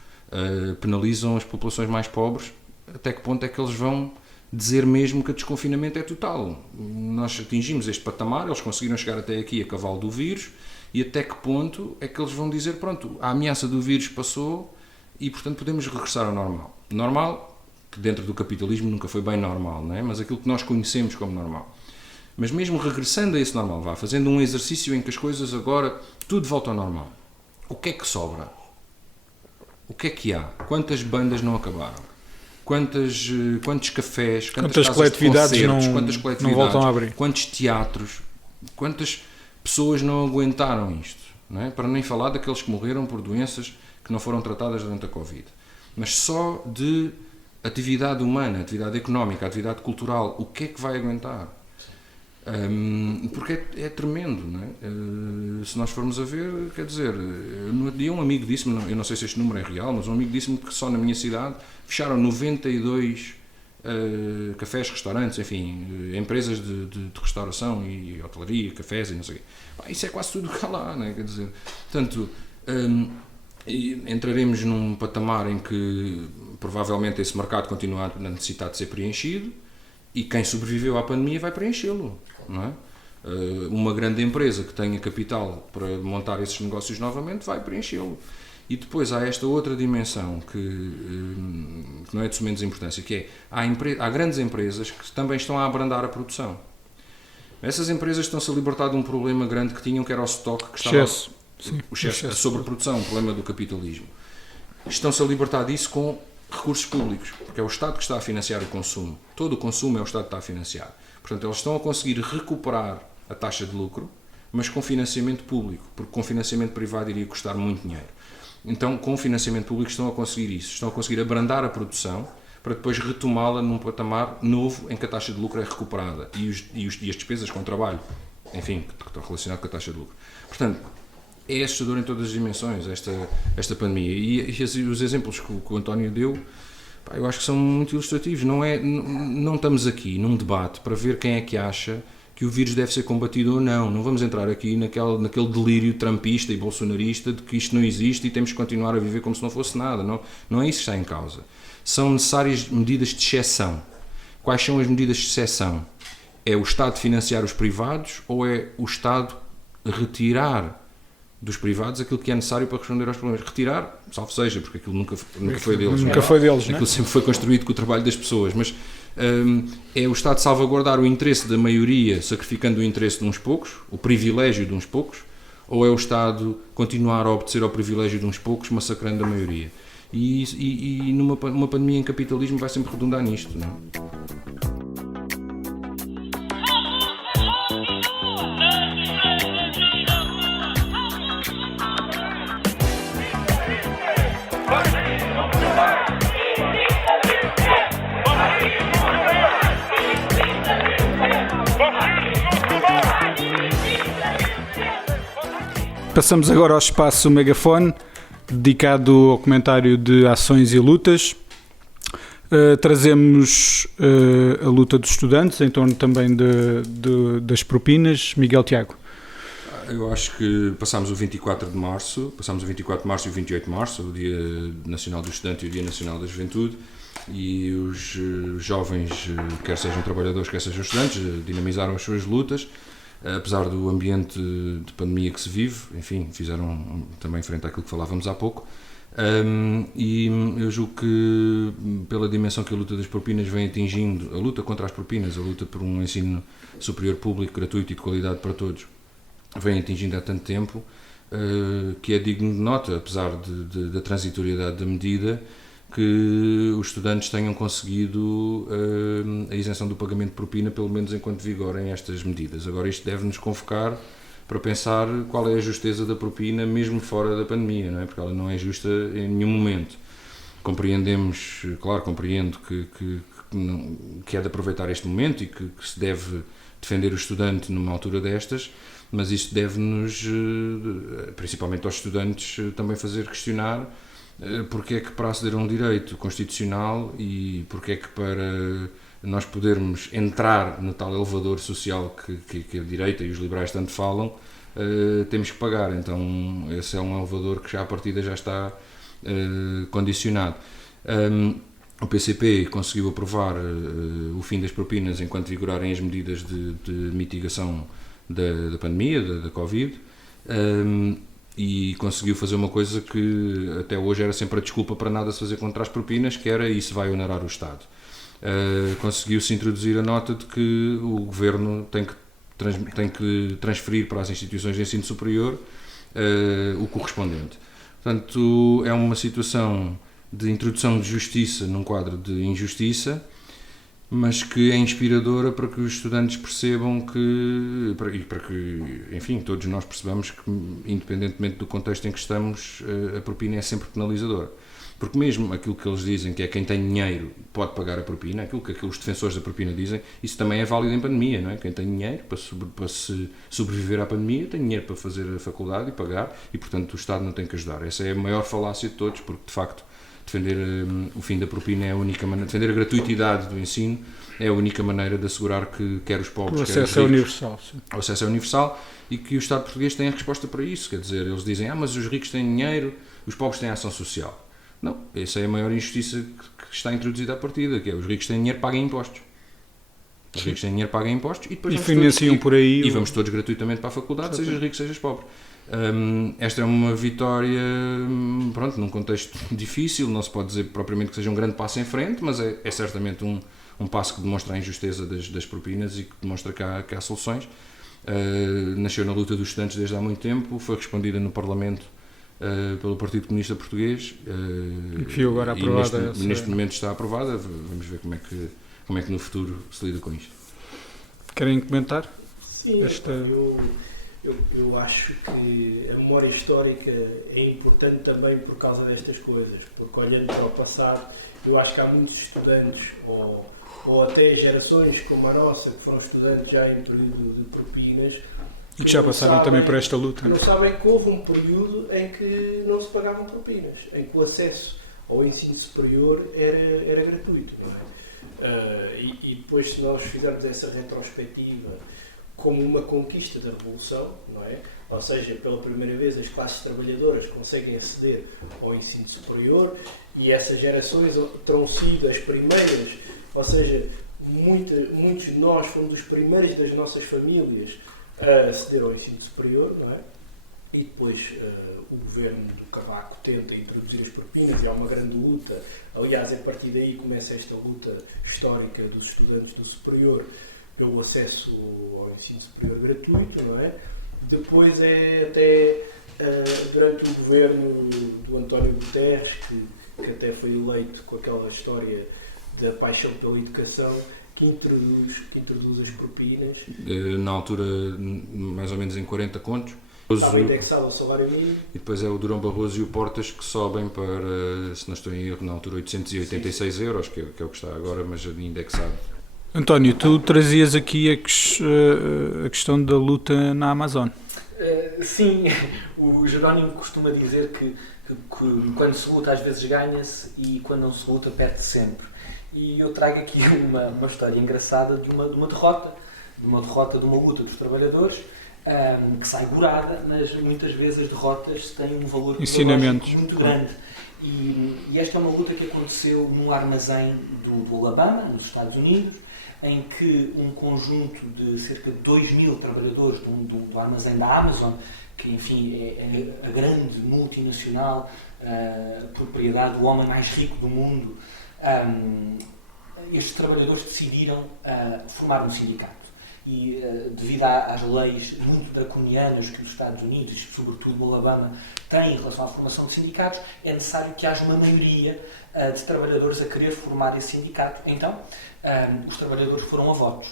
penalizam as populações mais pobres, até que ponto é que eles vão dizer mesmo que o desconfinamento é total? Nós atingimos este patamar, eles conseguiram chegar até aqui a cavalo do vírus, e até que ponto é que eles vão dizer, pronto, a ameaça do vírus passou e, portanto, podemos regressar ao normal. Normal, que dentro do capitalismo nunca foi bem normal, não é? Mas aquilo que nós conhecemos como normal. Mas mesmo regressando a esse normal, fazendo um exercício em que as coisas agora, tudo volta ao normal. O que é que sobra? O que é que há? Quantas bandas não acabaram? Quantos cafés? Quantas coletividades não voltam a abrir? Quantos teatros? Quantas pessoas não aguentaram isto? Não é? Para nem falar daqueles que morreram por doenças que não foram tratadas durante a Covid. Mas só de atividade humana, atividade económica, atividade cultural, o que é que vai aguentar? Porque é tremendo, não é? Se nós formos a ver, quer dizer, no outro dia um amigo disse-me, eu não sei se este número é real, mas um amigo disse-me que só na minha cidade fecharam 92 cafés, restaurantes, enfim, empresas de restauração e hotelaria, cafés e não sei o quê. Isso é quase tudo cá lá, não é? Quer dizer, portanto, entraremos num patamar em que provavelmente esse mercado continua a necessitar de ser preenchido e quem sobreviveu à pandemia vai preenchê-lo, não é? Uma grande empresa que tenha capital para montar esses negócios novamente vai preenchê-lo. E depois há esta outra dimensão que não é de menos importância, que é, há grandes empresas que também estão a abrandar a produção. Essas empresas estão-se a libertar de um problema grande que tinham, que era o stock, que estava... O excesso, a sobreprodução, o problema do capitalismo. Estão-se a libertar disso com recursos públicos, porque é o Estado que está a financiar o consumo. Todo o consumo é o Estado que está a financiar. Portanto, eles estão a conseguir recuperar a taxa de lucro, mas com financiamento público, porque com financiamento privado iria custar muito dinheiro. Então, com o financiamento público estão a conseguir isso, estão a conseguir abrandar a produção para depois retomá-la num patamar novo em que a taxa de lucro é recuperada e as despesas com o trabalho, enfim, que estão relacionadas com a taxa de lucro. Portanto, é assustador em todas as dimensões esta pandemia e os exemplos que o António deu, eu acho que são muito ilustrativos. Não estamos aqui num debate para ver quem é que acha que o vírus deve ser combatido ou não. Não vamos entrar aqui naquele delírio trumpista e bolsonarista de que isto não existe e temos que continuar a viver como se não fosse nada. Não é isso que está em causa. São necessárias medidas de exceção. Quais são as medidas de exceção? É o Estado financiar os privados ou é o Estado retirar dos privados aquilo que é necessário para responder aos problemas? Retirar, salvo seja, porque aquilo nunca foi deles. Nunca foi deles, aquilo sempre foi construído com o trabalho das pessoas, mas é o Estado salvaguardar o interesse da maioria, sacrificando o interesse de uns poucos, o privilégio de uns poucos, ou é o Estado continuar a obedecer ao privilégio de uns poucos, massacrando a maioria? E numa pandemia em capitalismo vai sempre redundar nisto, não é? Passamos agora ao espaço Megafone, dedicado ao comentário de ações e lutas. Trazemos a luta dos estudantes, em torno também das propinas. Miguel Tiago. Eu acho que passámos o 24 de março e o 28 de março, o Dia Nacional do Estudante e o Dia Nacional da Juventude, e os jovens, quer sejam trabalhadores, quer sejam estudantes, dinamizaram as suas lutas. Apesar do ambiente de pandemia que se vive, enfim, fizeram também frente àquilo que falávamos há pouco, e eu julgo que pela dimensão que a luta das propinas vem atingindo, a luta contra as propinas, a luta por um ensino superior público, gratuito e de qualidade para todos, vem atingindo há tanto tempo, que é digno de nota, apesar da transitoriedade da medida, que os estudantes tenham conseguido a isenção do pagamento de propina, pelo menos enquanto vigorem estas medidas. Agora, isto deve-nos convocar para pensar qual é a justeza da propina, mesmo fora da pandemia, não é? Porque ela não é justa em nenhum momento. Compreendo que é de aproveitar este momento e que se deve defender o estudante numa altura destas, mas isso deve-nos, principalmente aos estudantes, também fazer questionar porque é que para aceder a um direito constitucional e porque é que para nós podermos entrar no tal elevador social que a direita e os liberais tanto falam, temos que pagar. Então esse é um elevador que já à partida já está condicionado. O PCP conseguiu aprovar o fim das propinas enquanto vigorarem as medidas de mitigação da pandemia, da Covid, e conseguiu fazer uma coisa que até hoje era sempre a desculpa para nada se fazer contra as propinas, que era isso vai onerar o Estado. Conseguiu-se introduzir a nota de que o Governo tem que transferir para as instituições de ensino superior o correspondente. Portanto, é uma situação de introdução de justiça num quadro de injustiça, mas que é inspiradora para que os estudantes percebam que, e para que, enfim, todos nós percebamos que, independentemente do contexto em que estamos, a propina é sempre penalizadora. Porque mesmo aquilo que eles dizem, que é quem tem dinheiro pode pagar a propina, aquilo que os defensores da propina dizem, isso também é válido em pandemia, não é? Quem tem dinheiro para se sobreviver à pandemia tem dinheiro para fazer a faculdade e pagar, e portanto o Estado não tem que ajudar. Essa é a maior falácia de todos, porque de facto defender o fim da propina é a única maneira, defender a gratuitidade do ensino é a única maneira de assegurar que quer os pobres, quer os ricos, o acesso é universal. Sim. O acesso é universal e que o Estado português tem a resposta para isso. Quer dizer, eles dizem, mas os ricos têm dinheiro, os pobres têm ação social. Não, essa é a maior injustiça que está introduzida à partida, que é os ricos têm dinheiro, paguem impostos. Os ricos têm dinheiro, paguem impostos e depois financiam por aí. E vamos todos gratuitamente para a faculdade, sejas rico, sejas pobre. Esta é uma vitória, pronto, num contexto difícil, não se pode dizer propriamente que seja um grande passo em frente, mas é certamente um passo que demonstra a injustiça das propinas e que demonstra que há soluções. Nasceu na luta dos estudantes desde há muito tempo, foi respondida no Parlamento pelo Partido Comunista Português e que agora aprovada neste momento está aprovada. Vamos ver como é que no futuro se lida com isto. Querem comentar? Sim, eu acho que a memória histórica é importante também por causa destas coisas, porque olhando para o passado, eu acho que há muitos estudantes, ou até gerações como a nossa, que foram estudantes já em período de propinas, e que já passaram também por esta luta. Não sabem que houve um período em que não se pagavam propinas, em que o acesso ao ensino superior era gratuito, não é? E depois, se nós fizermos essa retrospectiva como uma conquista da Revolução, não é? Ou seja, pela primeira vez as classes trabalhadoras conseguem aceder ao ensino superior e essas gerações terão sido as primeiras, ou seja, muitos de nós fomos os primeiros das nossas famílias a aceder ao ensino superior, não é? E depois o governo do Cavaco tenta introduzir as propinas e há uma grande luta. Aliás, a partir daí começa esta luta histórica dos estudantes do superior pelo acesso ao ensino superior gratuito, não é? Depois é até durante o governo do António Guterres, que até foi eleito com aquela história da paixão pela educação, que introduz as propinas. Na altura, mais ou menos em 40 contos. Estava indexado ao salário mínimo. E depois é o Durão Barroso e o Portas que sobem para, se não estou em erro, na altura 886 euros, que é o que está agora, mas indexado. António, tu trazias aqui a questão da luta na Amazon. Sim, o Jerónimo costuma dizer que quando se luta às vezes ganha-se e quando não se luta perde-se sempre. E eu trago aqui uma história engraçada de uma derrota de uma luta dos trabalhadores, que sai gorada, mas muitas vezes as derrotas têm um valor muito grande. E esta é uma luta que aconteceu num armazém do Alabama, nos Estados Unidos, em que um conjunto de cerca de 2.000 trabalhadores do armazém da Amazon, que enfim é a grande multinacional, propriedade do homem mais rico do mundo, estes trabalhadores decidiram formar um sindicato. E devido às leis muito draconianas que os Estados Unidos, sobretudo o Alabama, têm em relação à formação de sindicatos, é necessário que haja uma maioria de trabalhadores a querer formar esse sindicato. Então, os trabalhadores foram a votos.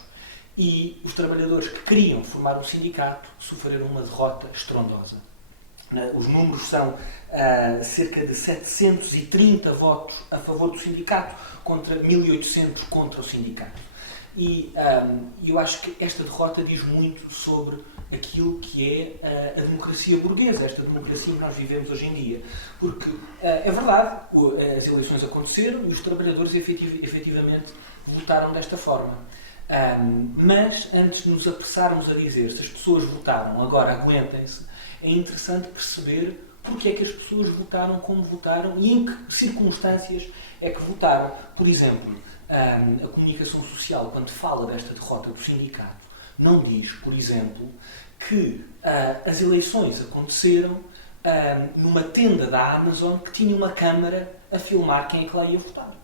E os trabalhadores que queriam formar um sindicato sofreram uma derrota estrondosa. Os números são cerca de 730 votos a favor do sindicato contra 1.800 contra o sindicato. E eu acho que esta derrota diz muito sobre aquilo que é a democracia burguesa, esta democracia que nós vivemos hoje em dia. Porque é verdade, as eleições aconteceram e os trabalhadores efetivamente votaram desta forma. Mas antes de nos apressarmos a dizer se as pessoas votaram, agora aguentem-se, é interessante perceber porque é que as pessoas votaram como votaram e em que circunstâncias é que votaram. Por exemplo, a comunicação social, quando fala desta derrota do sindicato, não diz, por exemplo, que as eleições aconteceram numa tenda da Amazon que tinha uma câmara a filmar quem é que lá ia votar.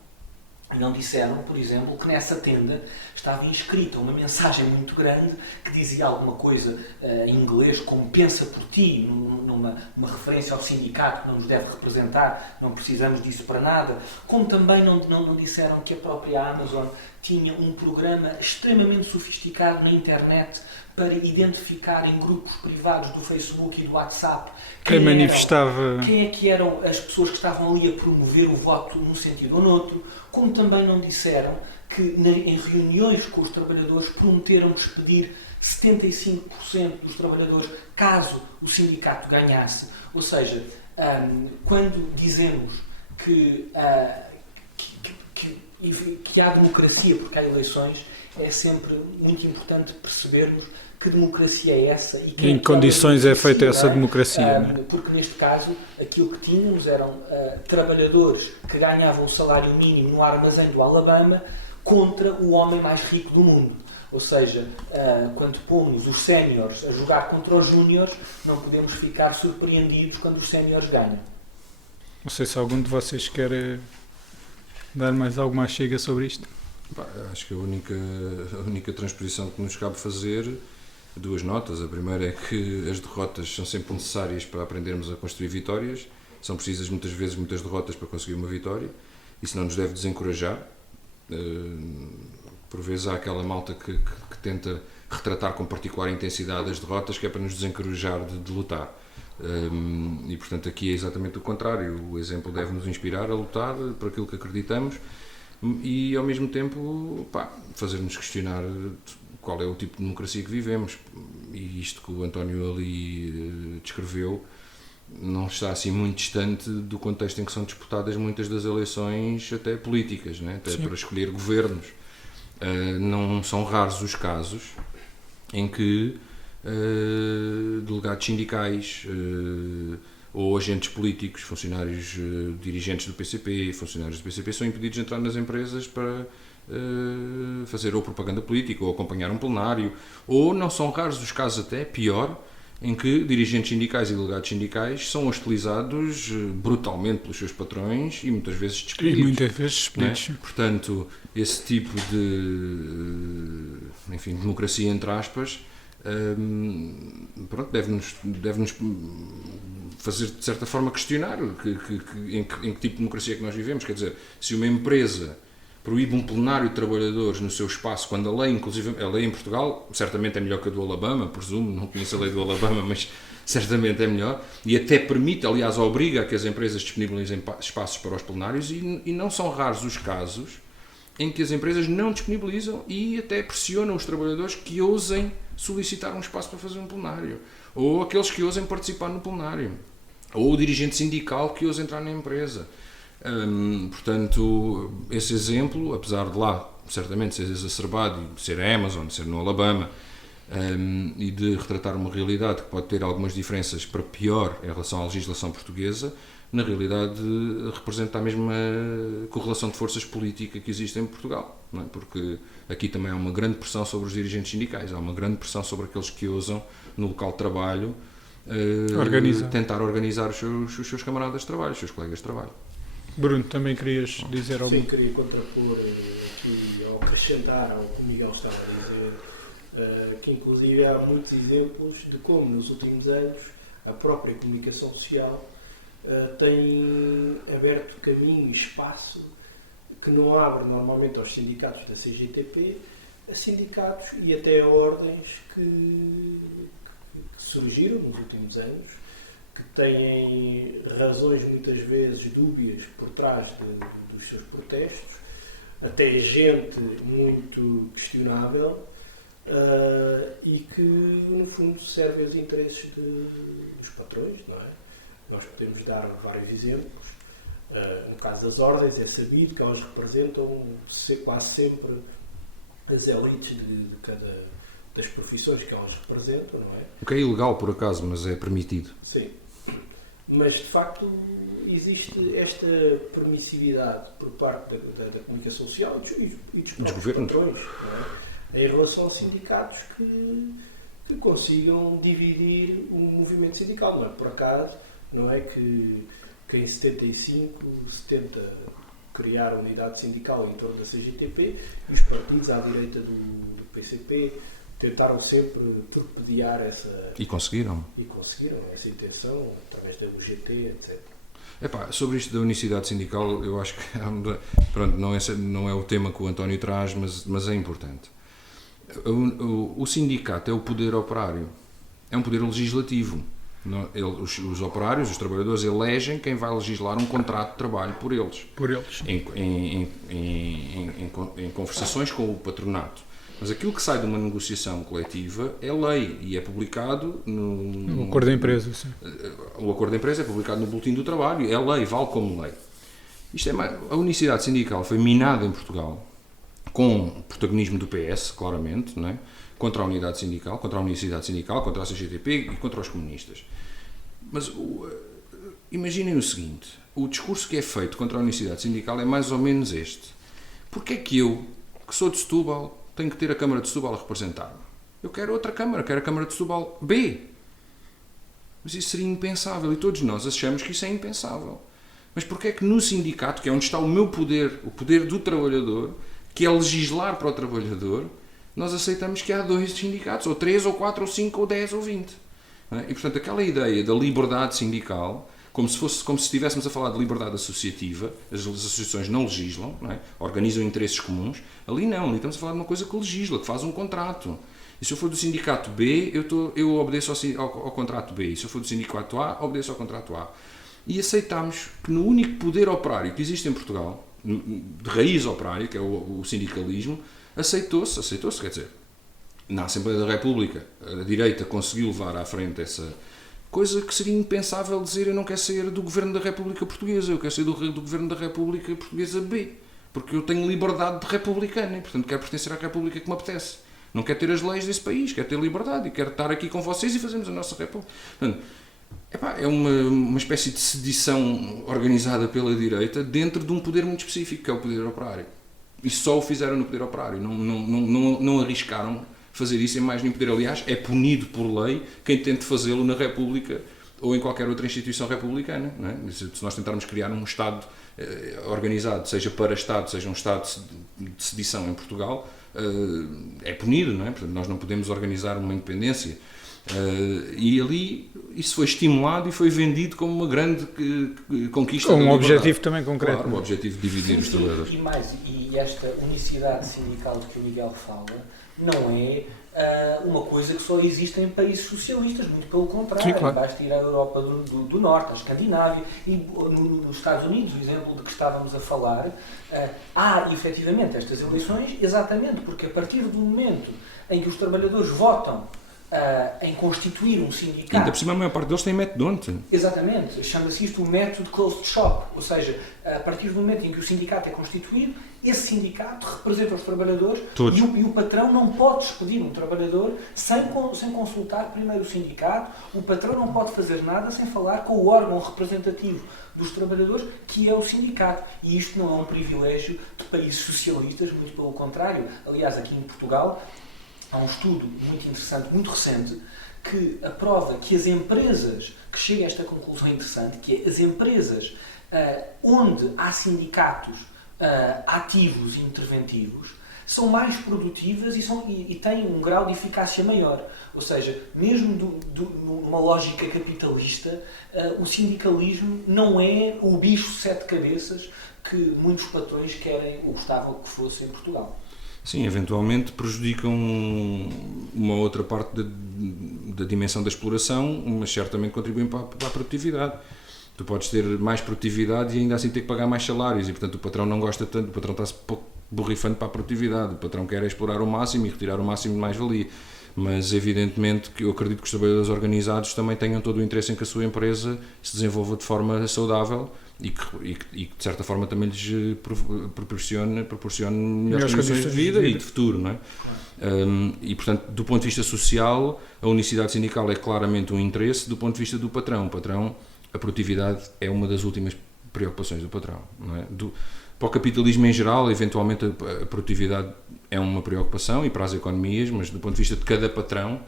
E não disseram, por exemplo, que nessa tenda estava inscrita uma mensagem muito grande que dizia alguma coisa em inglês, como pensa por ti, numa referência ao sindicato que não nos deve representar, não precisamos disso para nada. Como também não disseram que a própria Amazon tinha um programa extremamente sofisticado na internet para identificar em grupos privados do Facebook e do WhatsApp quem é que eram as pessoas que estavam ali a promover o voto num sentido ou noutro, como também não disseram que em reuniões com os trabalhadores prometeram despedir 75% dos trabalhadores caso o sindicato ganhasse. Ou seja, quando dizemos que há democracia porque há eleições, é sempre muito importante percebermos que democracia é essa e que em que condições é feita essa democracia. Porque neste caso aquilo que tínhamos eram trabalhadores que ganhavam o salário mínimo no armazém do Alabama contra o homem mais rico do mundo. Ou seja, quando pomos os séniores a jogar contra os júniores, não podemos ficar surpreendidos quando os séniores ganham. Não sei se algum de vocês quer dar mais alguma chega sobre isto. Acho que a única transposição que nos cabe fazer, duas notas. A primeira é que as derrotas são sempre necessárias para aprendermos a construir vitórias. São precisas muitas vezes muitas derrotas para conseguir uma vitória. Isso não nos deve desencorajar. Por vezes há aquela malta que tenta retratar com particular intensidade as derrotas, que é para nos desencorajar de lutar. E portanto aqui é exatamente o contrário. O exemplo deve nos inspirar a lutar por aquilo que acreditamos e ao mesmo tempo fazer-nos questionar qual é o tipo de democracia que vivemos. E isto que o António ali descreveu não está assim muito distante do contexto em que são disputadas muitas das eleições até políticas, né? Até para escolher governos. Não são raros os casos em que delegados sindicais ou agentes políticos, funcionários, dirigentes do PCP, funcionários do PCP são impedidos de entrar nas empresas para fazer ou propaganda política ou acompanhar um plenário, ou não são raros os casos, até pior, em que dirigentes sindicais e delegados sindicais são hostilizados brutalmente pelos seus patrões e muitas vezes despedidos. E muitas vezes despedidos. Né? Portanto, esse tipo de democracia entre aspas deve-nos fazer de certa forma questionar em que tipo de democracia é que nós vivemos. Quer dizer, se uma empresa proíbe um plenário de trabalhadores no seu espaço, quando a lei, inclusive a lei em Portugal, certamente é melhor que a do Alabama, presumo, não conheço a lei do Alabama, mas certamente é melhor, e até permite, aliás, obriga a que as empresas disponibilizem espaços para os plenários, e não são raros os casos em que as empresas não disponibilizam e até pressionam os trabalhadores que ousem solicitar um espaço para fazer um plenário, ou aqueles que ousem participar no plenário, ou o dirigente sindical que ousa entrar na empresa. Portanto, esse exemplo, apesar de lá certamente ser exacerbado, de ser a Amazon, de ser no Alabama, e de retratar uma realidade que pode ter algumas diferenças para pior em relação à legislação portuguesa, na realidade representa a mesma correlação de forças política que existe em Portugal, não é? Porque aqui também há uma grande pressão sobre os dirigentes sindicais, há uma grande pressão sobre aqueles que ousam no local de trabalho tentar organizar os seus camaradas de trabalho, os seus colegas de trabalho. Bruno, também querias dizer algo? Sim, queria contrapor aqui, ou acrescentar ao que o Miguel estava a dizer, que inclusive há muitos exemplos de como nos últimos anos a própria comunicação social tem aberto caminho e espaço que não abre normalmente aos sindicatos da CGTP, a sindicatos e até a ordens que surgiram nos últimos anos, que têm razões muitas vezes dúbias por trás dos seus protestos, até gente muito questionável, e que, no fundo, serve aos interesses dos patrões, não é? Nós podemos dar vários exemplos. No caso das ordens, é sabido que elas representam quase sempre as elites das profissões que elas representam, não é? O que é ilegal, por acaso, mas é permitido. Sim. Mas, de facto, existe esta permissividade por parte da comunicação social e dos próprios patrões, não é? Em relação aos sindicatos que consigam dividir o movimento sindical. Não é por acaso, não é que em 75 se tenta criar unidade sindical em torno da CGTP e os partidos à direita do PCP tentaram sempre torpedear essa... E conseguiram. E conseguiram essa intenção, através da UGT, etc. Sobre isto da unicidade sindical, eu acho que pronto, não é o tema que o António traz, mas é importante. O sindicato é o poder operário, é um poder legislativo. Os operários, os trabalhadores, elegem quem vai legislar um contrato de trabalho por eles. Em conversações com o patronato. Mas aquilo que sai de uma negociação coletiva é lei e é publicado no acordo da empresa. Sim. O acordo da empresa é publicado no Boletim do Trabalho, é lei, vale como lei. A unicidade sindical foi minada em Portugal com o protagonismo do PS, claramente, não é? Contra a unidade sindical, contra a unicidade sindical, contra a CGTP e contra os comunistas. Mas imaginem o seguinte, o discurso que é feito contra a unicidade sindical é mais ou menos este. Porque é que eu, que sou de Setúbal, tenho que ter a Câmara de Setúbal a representar-me? Eu quero outra Câmara, quero a Câmara de Setúbal B. Mas isso seria impensável e todos nós achamos que isso é impensável. Mas porque é que no sindicato, que é onde está o meu poder, o poder do trabalhador, que é legislar para o trabalhador, nós aceitamos que há 2 sindicatos, ou 3, ou 4, ou 5, ou 10, ou 20. Não é? E, portanto, aquela ideia da liberdade sindical, como se estivéssemos a falar de liberdade associativa, as associações não legislam, não é? Organizam interesses comuns, ali estamos a falar de uma coisa que legisla, que faz um contrato. E se eu for do sindicato B, eu obedeço ao contrato B, e se eu for do sindicato A, obedeço ao contrato A. E aceitamos que no único poder operário que existe em Portugal, de raiz operária, que é o sindicalismo, aceitou-se, quer dizer, na Assembleia da República, a direita conseguiu levar à frente essa coisa que seria impensável dizer: eu não quero ser do Governo da República Portuguesa, eu quero ser do Governo da República Portuguesa B, porque eu tenho liberdade de republicana e, portanto, quero pertencer à República que me apetece. Não quero ter as leis desse país, quero ter liberdade e quero estar aqui com vocês e fazermos a nossa República. Portanto, é uma espécie de sedição organizada pela direita dentro de um poder muito específico, que é o poder operário. E só o fizeram no poder operário, não arriscaram fazer isso em mais nenhum poder. Aliás, é punido por lei quem tente fazê-lo na República ou em qualquer outra instituição republicana. Não é? Se nós tentarmos criar um Estado organizado, seja para Estado, seja um Estado de sedição em Portugal, é punido, não é? Portanto, nós não podemos organizar uma independência. E ali isso foi estimulado e foi vendido como uma grande conquista. Com um objetivo também concreto. Claro, o objetivo de dividir os trabalhadores. E esta unicidade sindical de que o Miguel fala não é uma coisa que só existe em países socialistas, muito pelo contrário. Sim, claro. Basta ir à Europa do Norte, à Escandinávia, e nos Estados Unidos, o exemplo de que estávamos a falar, há efetivamente estas eleições exatamente porque a partir do momento em que os trabalhadores votam em constituir um sindicato... Ainda por cima a maior parte deles tem método onde? Exatamente, chama-se isto o método closed shop, ou seja, a partir do momento em que o sindicato é constituído, esse sindicato representa os trabalhadores e o patrão não pode despedir um trabalhador sem consultar primeiro o sindicato, o patrão não pode fazer nada sem falar com o órgão representativo dos trabalhadores, que é o sindicato. E isto não é um privilégio de países socialistas, muito pelo contrário. Aliás, aqui em Portugal, há um estudo muito interessante, muito recente, que aprova que as empresas, que chegam a esta conclusão interessante, que é as empresas onde há sindicatos ativos e interventivos, são mais produtivas e têm um grau de eficácia maior. Ou seja, mesmo numa lógica capitalista, o sindicalismo não é o bicho sete cabeças que muitos patrões querem ou gostavam que fosse em Portugal. Sim, eventualmente prejudicam uma outra parte da dimensão da exploração, mas certamente contribuem para a produtividade. Tu podes ter mais produtividade e ainda assim ter que pagar mais salários e, portanto, o patrão não gosta tanto, o patrão está-se borrifante para a produtividade. O patrão quer explorar o máximo e retirar o máximo de mais-valia. Mas evidentemente que eu acredito que os trabalhadores organizados também tenham todo o interesse em que a sua empresa se desenvolva de forma saudável e que de certa forma também lhes proporcione melhores condições de vida e de futuro, não é? E portanto, do ponto de vista social, a unicidade sindical é claramente um interesse. Do ponto de vista do patrão, a produtividade é uma das últimas preocupações do patrão, não é? Para o capitalismo em geral, eventualmente a produtividade é uma preocupação e para as economias, mas do ponto de vista de cada patrão,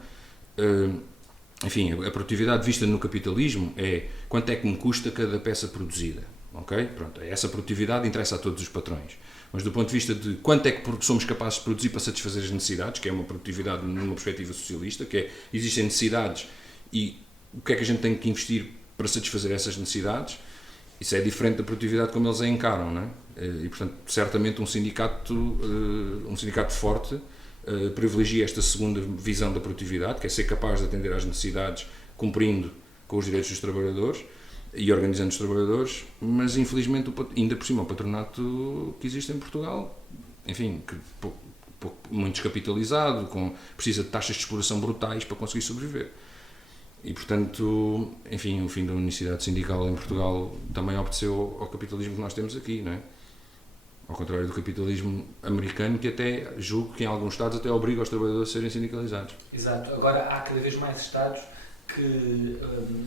enfim, a produtividade vista no capitalismo é quanto é que me custa cada peça produzida, ok? Pronto, essa produtividade interessa a todos os patrões. Mas do ponto de vista de quanto é que somos capazes de produzir para satisfazer as necessidades, que é uma produtividade numa perspectiva socialista, que é, existem necessidades e o que é que a gente tem que investir para satisfazer essas necessidades, isso é diferente da produtividade como eles a encaram, não é? E, portanto, certamente um sindicato forte privilegia esta segunda visão da produtividade, que é ser capaz de atender às necessidades cumprindo com os direitos dos trabalhadores e organizando os trabalhadores, mas infelizmente ainda por cima o patronato que existe em Portugal, enfim, que muito descapitalizado, precisa de taxas de exploração brutais para conseguir sobreviver. E, portanto, enfim, o fim da unicidade sindical em Portugal também obedeceu ao capitalismo que nós temos aqui, não é? Ao contrário do capitalismo americano, que até, julgo que em alguns estados até obriga os trabalhadores a serem sindicalizados. Exato. Agora, há cada vez mais estados que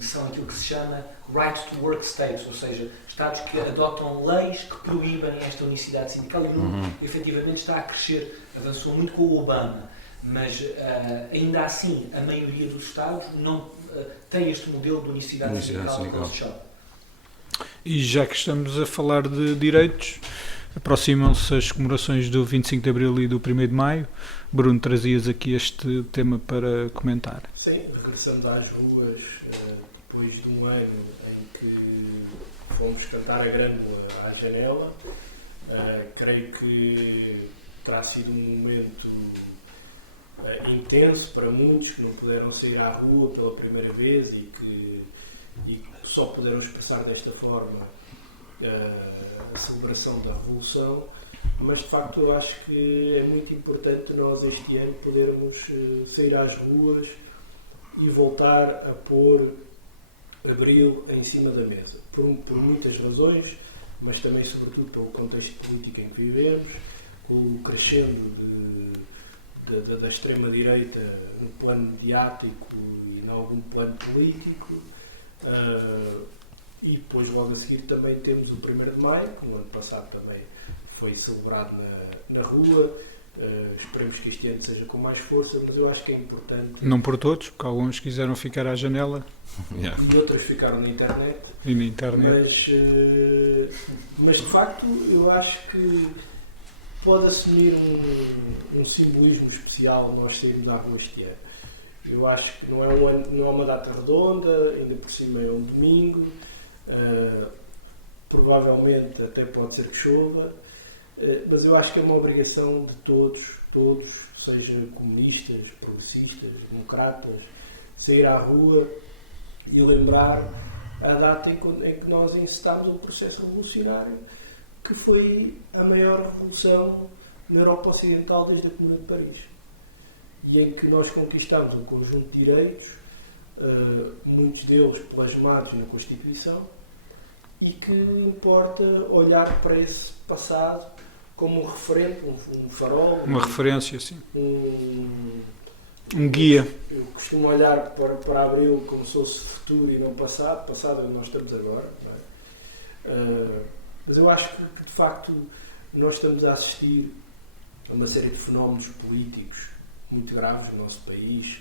são aquilo que se chama right to work states, ou seja, estados que adotam leis que proíbem esta unicidade sindical e o número efetivamente está a crescer, avançou muito com o Obama, mas ainda assim a maioria dos estados não tem este modelo de unicidade sindical. E já que estamos a falar de direitos, aproximam-se as comemorações do 25 de Abril e do 1º de Maio. Bruno, trazias aqui este tema para comentar. Sim, regressando às ruas, depois de um ano em que fomos cantar a grândola à janela, creio que terá sido um momento intenso para muitos que não puderam sair à rua pela primeira vez e que só puderam expressar desta forma a celebração da Revolução, mas de facto eu acho que é muito importante nós este ano podermos sair às ruas e voltar a pôr Abril em cima da mesa, por muitas razões, mas também sobretudo pelo contexto político em que vivemos, com o crescendo da extrema-direita no plano mediático e em algum plano político. E depois, logo a seguir, também temos o 1º de Maio, que no ano passado também foi celebrado na rua. Esperemos que este ano seja com mais força, mas eu acho que é importante... Não por todos, porque alguns quiseram ficar à janela. E outros ficaram na internet. E na internet. Mas de facto, eu acho que pode assumir um simbolismo especial nós sairmos à rua este ano. Eu acho que não é uma data redonda, ainda por cima é um domingo, provavelmente até pode ser que chova, mas eu acho que é uma obrigação de todos, seja comunistas, progressistas, democratas, sair à rua e lembrar a data em que nós encetámos um processo revolucionário que foi a maior revolução na Europa Ocidental desde a Comuna de Paris, e em que nós conquistámos um conjunto de direitos, muitos deles plasmados na Constituição, e que importa olhar para esse passado como um referente, um farol. Uma referência, sim. Um guia. Eu costumo olhar para Abril como se fosse futuro e não passado. Passado é onde nós estamos agora. Não é? Mas eu acho que, de facto, nós estamos a assistir a uma série de fenómenos políticos muito graves no nosso país,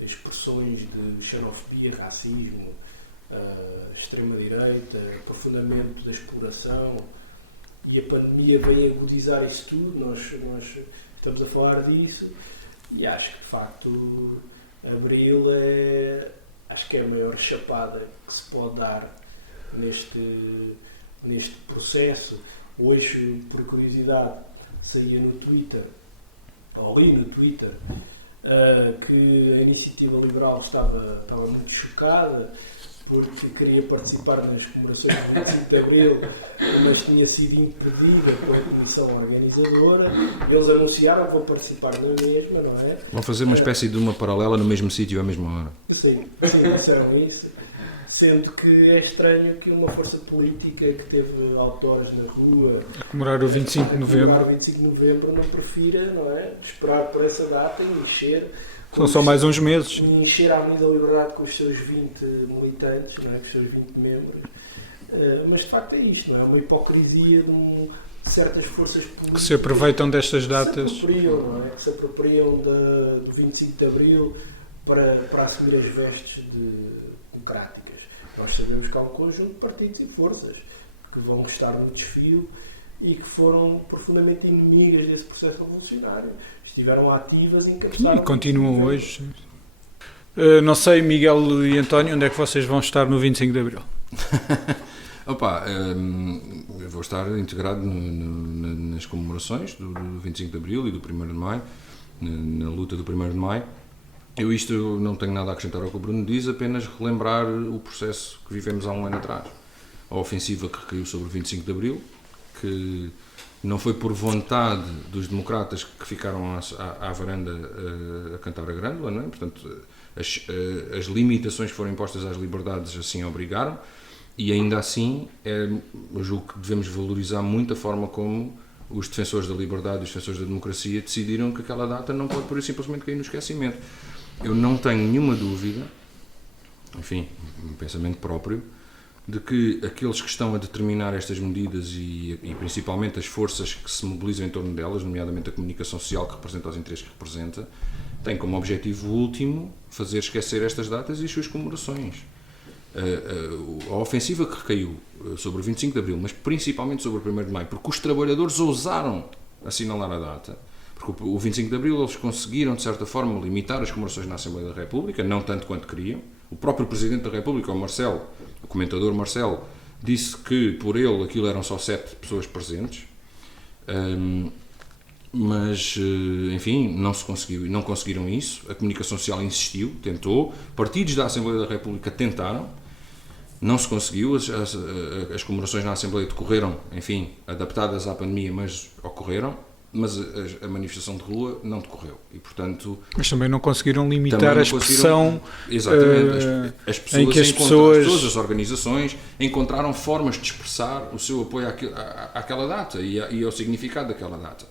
expressões de xenofobia, racismo, extrema-direita, aprofundamento da exploração, e a pandemia vem agudizar isso tudo. Nós estamos a falar disso, e acho que, de facto, Abril acho que é a maior chapada que se pode dar neste processo. Hoje, por curiosidade, saía no Twitter, ou li no Twitter, que a Iniciativa Liberal estava muito chocada porque queria participar nas comemorações do 25 de Abril, mas tinha sido impedida pela comissão organizadora. Eles anunciaram que vão participar na mesma, não é? Vão fazer uma espécie de uma paralela no mesmo sítio à mesma hora. Sim, disseram isso. Sendo que é estranho que uma força política que teve outdoors na rua a comemorar o 25 de novembro, não prefira, não é? Esperar por essa data e encher. São só mais uns meses. E encher a Avenida da Liberdade com os seus 20 militantes, não é? Com os seus 20 membros. Mas de facto é isto, não é? Uma hipocrisia de certas forças políticas Que se aproveitam destas datas. Que se apropriam do 25 de Abril para assumir as vestes democráticas. Nós sabemos que há um conjunto de partidos e forças que vão estar no desfile e que foram profundamente inimigas desse processo revolucionário. Estiveram ativas e encaixaram. E continuam hoje. Não sei, Miguel e António, onde é que vocês vão estar no 25 de Abril? Eu vou estar integrado nas comemorações do 25 de Abril e do 1º de Maio, na luta do 1º de Maio. Eu não tenho nada a acrescentar ao que o Bruno diz, apenas relembrar o processo que vivemos há um ano atrás. A ofensiva que recaiu sobre o 25 de Abril, que não foi por vontade dos democratas que ficaram à varanda a cantar a grândola, não é? Portanto, as limitações que foram impostas às liberdades assim obrigaram, e ainda assim eu julgo que devemos valorizar muito a forma como os defensores da liberdade e os defensores da democracia decidiram que aquela data não pode por isso simplesmente cair no esquecimento. Eu não tenho nenhuma dúvida, enfim, um pensamento próprio, de que aqueles que estão a determinar estas medidas e principalmente as forças que se mobilizam em torno delas, nomeadamente a comunicação social que representa os interesses que representa, têm como objetivo último fazer esquecer estas datas e as suas comemorações. A ofensiva que recaiu sobre o 25 de Abril, mas principalmente sobre o 1º de Maio, porque os trabalhadores ousaram assinalar a data, porque o 25 de Abril eles conseguiram, de certa forma, limitar as comemorações na Assembleia da República, não tanto quanto queriam. O próprio Presidente da República, o comentador Marcelo, disse que por ele aquilo eram só 7 pessoas presentes, mas, enfim, não conseguiram isso. A comunicação social insistiu, tentou, partidos da Assembleia da República tentaram, não se conseguiu, as comemorações na Assembleia decorreram, enfim, adaptadas à pandemia, mas ocorreram. Mas a manifestação de rua não decorreu e, portanto... Mas também não conseguiram limitar a expressão... Exatamente, as pessoas em que as pessoas... Todas as organizações encontraram formas de expressar o seu apoio àquela data e ao significado daquela data.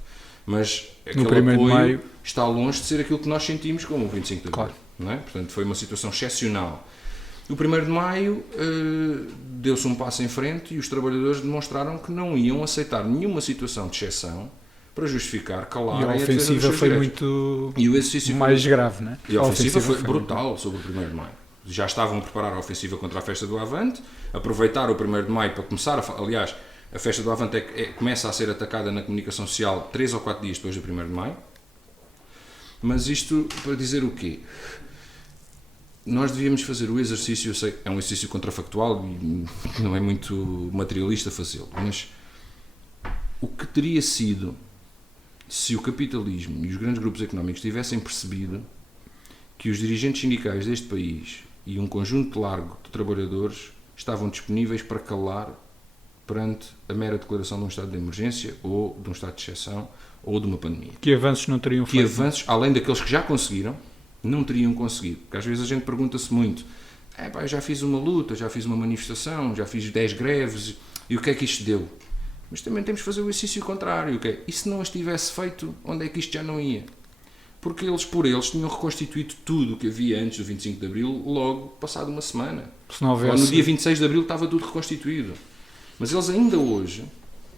Mas aquele apoio está longe de ser aquilo que nós sentimos como o 25 de Abril. Claro. Não é? Portanto, foi uma situação excepcional. O 1º de Maio deu-se um passo em frente e os trabalhadores demonstraram que não iam aceitar nenhuma situação de exceção para justificar, calar e a ofensiva foi muito mais grave, não é? E a ofensiva foi brutal sobre o 1º de Maio. Já estavam a preparar a ofensiva contra a festa do Avante, aproveitaram o 1º de Maio para começar aliás, a festa do Avante começa a ser atacada na comunicação social 3 ou 4 dias depois do 1º de Maio. Mas isto para dizer o quê? Nós devíamos fazer o exercício, eu sei que é um exercício contrafactual e não é muito materialista fazê-lo, mas o que teria sido se o capitalismo e os grandes grupos económicos tivessem percebido que os dirigentes sindicais deste país e um conjunto largo de trabalhadores estavam disponíveis para calar perante a mera declaração de um estado de emergência ou de um estado de exceção ou de uma pandemia. Que avanços não teriam feito? Que avanços, além daqueles que já conseguiram, não teriam conseguido. Porque às vezes a gente pergunta-se muito, eu já fiz uma luta, já fiz uma manifestação, já fiz 10 greves, e o que é que isto deu? Mas também temos de fazer o exercício contrário, okay? E se não as tivesse feito, onde é que isto já não ia? Porque eles, por eles, tinham reconstituído tudo o que havia antes do 25 de Abril, logo passado uma semana. Se não houvesse... Ou no dia 26 de Abril estava tudo reconstituído. Mas eles ainda hoje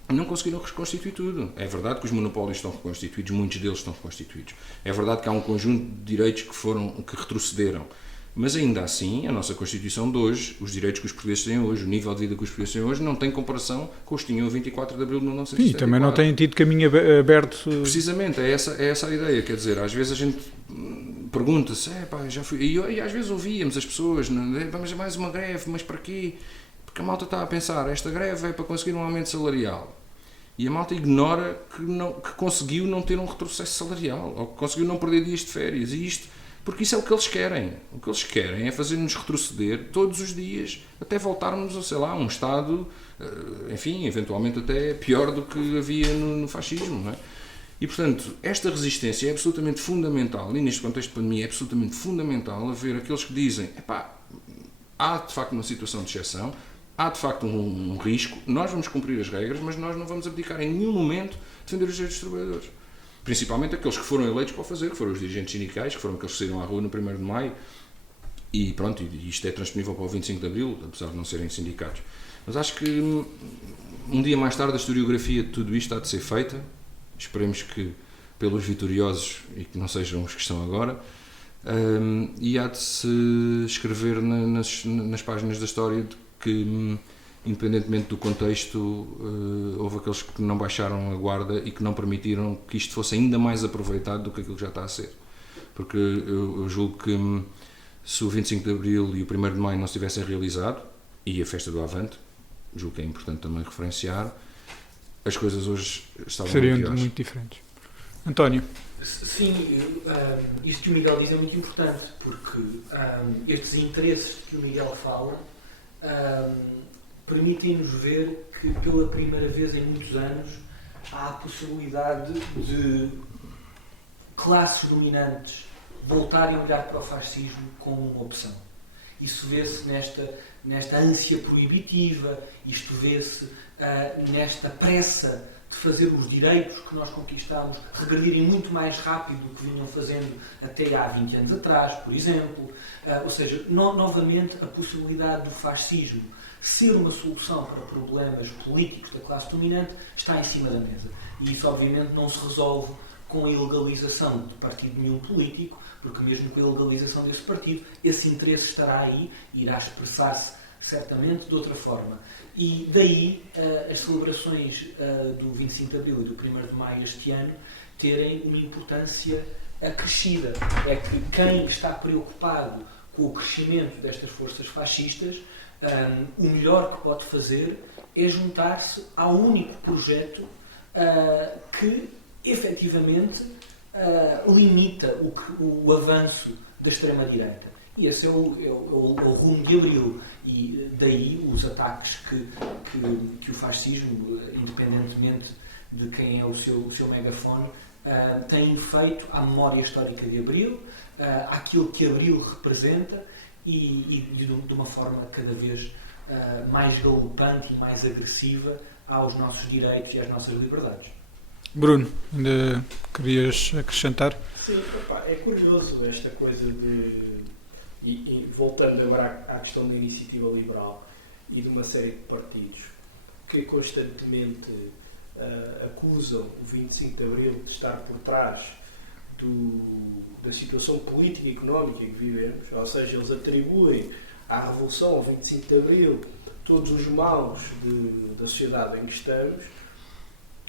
não conseguiram reconstituir tudo. É verdade que os monopólios estão reconstituídos, muitos deles estão reconstituídos. É verdade que há um conjunto de direitos que retrocederam. Mas ainda assim, a nossa Constituição de hoje, os direitos que os portugueses têm hoje, o nível de vida que os portugueses têm hoje, não tem comparação com os que tinham a 24 de Abril de 1974. Sim, também não têm tido caminho aberto. Precisamente, é essa a ideia. Quer dizer, às vezes a gente pergunta-se, já fui... E às vezes ouvíamos as pessoas, vamos a mais uma greve, mas para quê? Porque a malta está a pensar, esta greve é para conseguir um aumento salarial. E a malta ignora que conseguiu não ter um retrocesso salarial, ou que conseguiu não perder dias de férias. E isto Porque isso é o que eles querem. O que eles querem é fazer-nos retroceder todos os dias até voltarmos, sei lá, a um estado, enfim, eventualmente até pior do que havia no fascismo, não é? E, portanto, esta resistência é absolutamente fundamental, e neste contexto de pandemia é absolutamente fundamental haver aqueles que dizem, há de facto uma situação de exceção, há de facto um risco, nós vamos cumprir as regras, mas nós não vamos abdicar em nenhum momento defender os direitos dos trabalhadores. Principalmente aqueles que foram eleitos para o fazer, que foram os dirigentes sindicais, que foram aqueles que saíram à rua no 1º de Maio, e pronto, isto é transponível para o 25 de Abril, apesar de não serem sindicatos. Mas acho que um dia mais tarde a historiografia de tudo isto há de ser feita, esperemos que pelos vitoriosos e que não sejam os que estão agora, e há de se escrever nas páginas da história de que, independentemente do contexto, houve aqueles que não baixaram a guarda e que não permitiram que isto fosse ainda mais aproveitado do que aquilo que já está a ser. Porque eu julgo que se o 25 de Abril e o 1º de Maio não se tivessem realizado, e a festa do Avante, julgo que é importante também referenciar, as coisas hoje seriam muito diferentes. António? Sim, isto que o Miguel diz é muito importante, porque estes interesses que o Miguel fala permitem-nos ver que pela primeira vez em muitos anos há a possibilidade de classes dominantes voltarem a olhar para o fascismo como uma opção. Isso vê-se nesta ânsia proibitiva, isto vê-se nesta pressa de fazer os direitos que nós conquistamos regredirem muito mais rápido do que vinham fazendo até há 20 anos atrás, por exemplo. Ou seja, novamente a possibilidade do fascismo ser uma solução para problemas políticos da classe dominante está em cima da mesa. E isso obviamente não se resolve com a ilegalização de partido nenhum político, porque mesmo com a ilegalização desse partido, esse interesse estará aí e irá expressar-se certamente de outra forma. E daí as celebrações do 25 de Abril e do 1º de Maio este ano terem uma importância acrescida. É que quem está preocupado com o crescimento destas forças fascistas, o melhor que pode fazer é juntar-se ao único projeto que efetivamente limita o avanço da extrema-direita. E esse é o rumo de Abril. E daí os ataques que o fascismo, independentemente de quem é o seu megafone, tem feito à memória histórica de Abril, àquilo que Abril representa e de uma forma cada vez mais galopante e mais agressiva aos nossos direitos e às nossas liberdades. Bruno, ainda querias acrescentar? Sim, é curioso esta coisa de... E voltando agora à questão da iniciativa liberal e de uma série de partidos que constantemente acusam o 25 de Abril de estar por trás da situação política e económica em que vivemos, ou seja, eles atribuem à Revolução, ao 25 de Abril, todos os maus da sociedade em que estamos,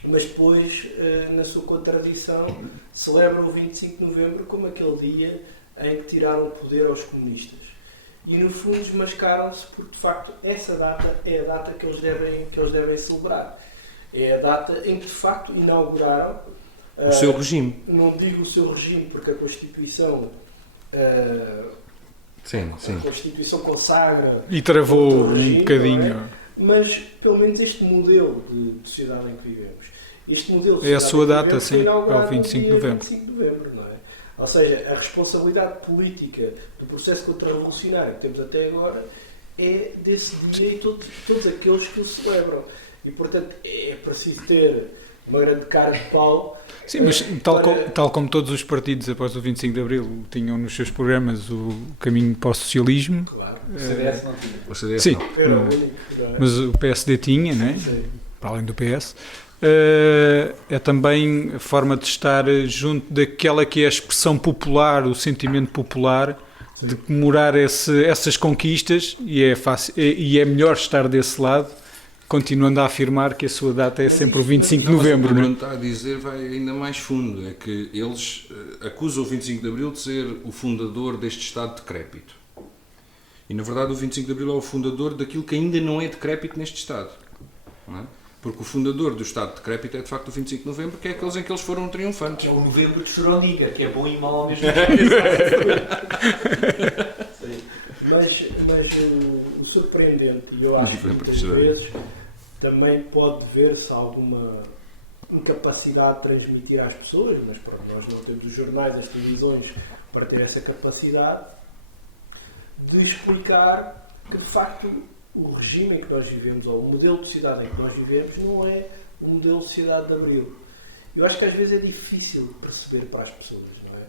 mas depois, na sua contradição, celebram o 25 de Novembro como aquele dia em que tiraram o poder aos comunistas. E, no fundo, desmascaram-se porque, de facto, essa data é a data que eles devem celebrar. É a data em que, de facto, inauguraram o seu regime. Não digo o seu regime porque a Constituição sim. A Constituição consagra e travou regime, um bocadinho, mas pelo menos este modelo de sociedade em que vivemos. Este modelo de é a sua sociedade data, sim, é o 25 de novembro. 25 de novembro, não é? Ou seja, a responsabilidade política do processo contra-revolucionário que temos até agora é desse dia e todos aqueles que o celebram. E, portanto, é preciso ter uma grande cara de pau. Sim, mas tal como todos os partidos após o 25 de Abril tinham nos seus programas o caminho para o socialismo. Claro. O CDS não tinha. O CDS sim, não. Era o único, não é? mas o PSD tinha, não é? Sim. Para além do PS. É também a forma de estar junto daquela que é a expressão popular, o sentimento popular, de comemorar essas conquistas, e é melhor estar desse lado, continuando a afirmar que a sua data é sempre o 25 de novembro. O que o não Bruno está a dizer vai ainda mais fundo, é que eles acusam o 25 de Abril de ser o fundador deste Estado decrépito. E, na verdade, o 25 de Abril é o fundador daquilo que ainda não é decrépito neste Estado. Não é? Porque o fundador do Estado decrépito é de facto o 25 de novembro, que é aqueles em que eles foram triunfantes. Que é o novembro de Schrödinger, que é bom e mau ao mesmo tempo. Sim. Mas o surpreendente, e eu acho que muitas vezes também pode ver-se alguma incapacidade de transmitir às pessoas, mas pronto, nós não temos os jornais, as televisões para ter essa capacidade de explicar que de facto o regime em que nós vivemos, ou o modelo de sociedade em que nós vivemos, não é o modelo de sociedade de Abril. Eu acho que às vezes é difícil perceber para as pessoas, não é?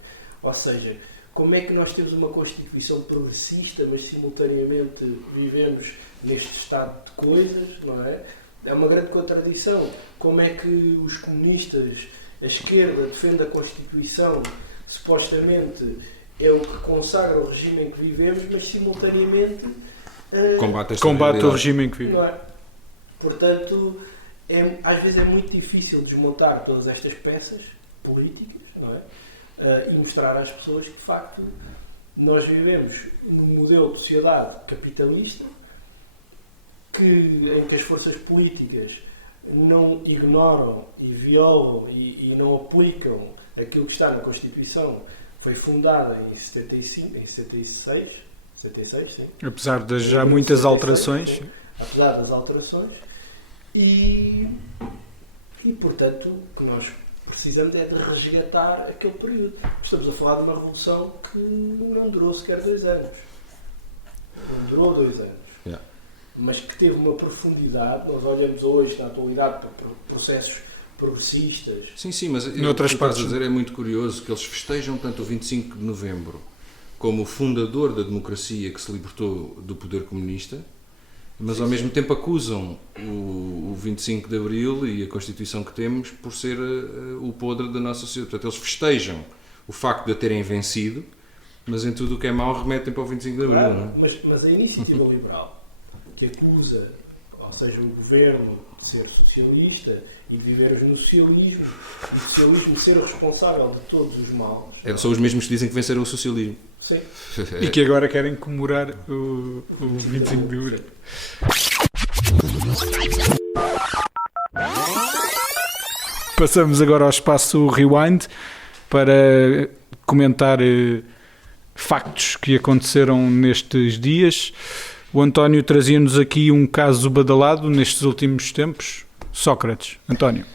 Ou seja, como é que nós temos uma Constituição progressista, mas simultaneamente vivemos neste estado de coisas, não é? É uma grande contradição. Como é que os comunistas, a esquerda, defende a Constituição, supostamente é o que consagra o regime em que vivemos, mas simultaneamente combate o regime em que vivemos. Não é? Portanto, às vezes é muito difícil desmontar todas estas peças políticas, não é? E mostrar às pessoas que, de facto, nós vivemos num modelo de sociedade capitalista em que as forças políticas não ignoram e violam e não aplicam aquilo que está na Constituição. Foi fundada em 76, sim. Apesar de já muitas alterações. Sim. Apesar das alterações. E portanto, o que nós precisamos é de resgatar aquele período. Estamos a falar de uma revolução que não durou sequer 2 anos. Não durou 2 anos. Yeah. Mas que teve uma profundidade. Nós olhamos hoje, na atualidade, para processos progressistas. Sim, mas o que partes estás a dizer é muito curioso, que eles festejam tanto o 25 de novembro como o fundador da democracia que se libertou do poder comunista, mas ao mesmo tempo acusam o 25 de Abril e a Constituição que temos por ser o podre da nossa sociedade. Portanto, eles festejam o facto de a terem vencido, mas em tudo o que é mau remetem para o 25 de Abril. Claro, não é? mas a iniciativa liberal, que acusa, ou seja, o governo de ser socialista e de viver no socialismo, e o socialismo ser o responsável de todos os males. São os mesmos que dizem que venceram o socialismo. Sim. E que agora querem comemorar o 25 de Abril. Passamos agora ao espaço Rewind para comentar factos que aconteceram nestes dias. O António trazia-nos aqui um caso badalado nestes últimos tempos. Sócrates. António.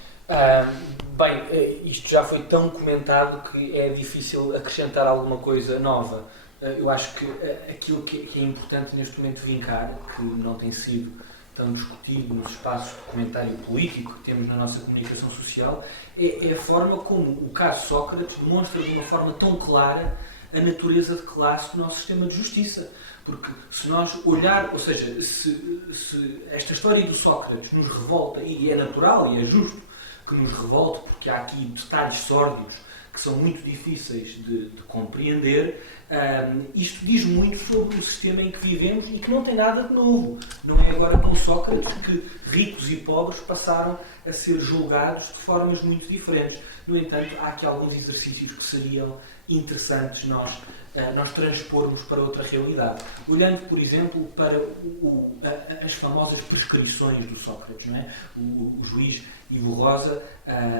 Bem, isto já foi tão comentado que é difícil acrescentar alguma coisa nova. Eu acho que aquilo que é importante neste momento vincar, que não tem sido tão discutido nos espaços de comentário político que temos na nossa comunicação social, é a forma como o caso Sócrates demonstra de uma forma tão clara a natureza de classe do nosso sistema de justiça. Porque se nós olhar, ou seja, se esta história do Sócrates nos revolta, e é natural e é justo que nos revolte, porque há aqui detalhes sórdidos que são muito difíceis de compreender, isto diz muito sobre o sistema em que vivemos e que não tem nada de novo. Não é agora com Sócrates que ricos e pobres passaram a ser julgados de formas muito diferentes. No entanto, há aqui alguns exercícios que seriam interessantes nós transpormos para outra realidade. Olhando, por exemplo, para as famosas prescrições do Sócrates, não é? O juiz Ivo Rosa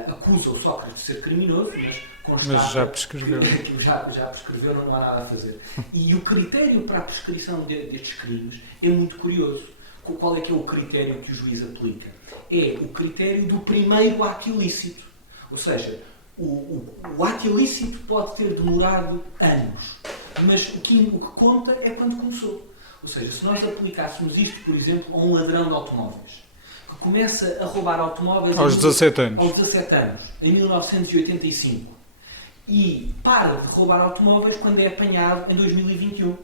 acusa o Sócrates de ser criminoso, mas constata já prescreveu. Que já prescreveu, não há nada a fazer. E o critério para a prescrição destes crimes é muito curioso. Qual é que é o critério que o juiz aplica? É o critério do primeiro ato ilícito. Ou seja, o ato ilícito pode ter demorado anos, mas o que conta é quando começou. Ou seja, se nós aplicássemos isto, por exemplo, a um ladrão de automóveis, que começa a roubar automóveis aos 17 anos, em 1985, e para de roubar automóveis quando é apanhado em 2021.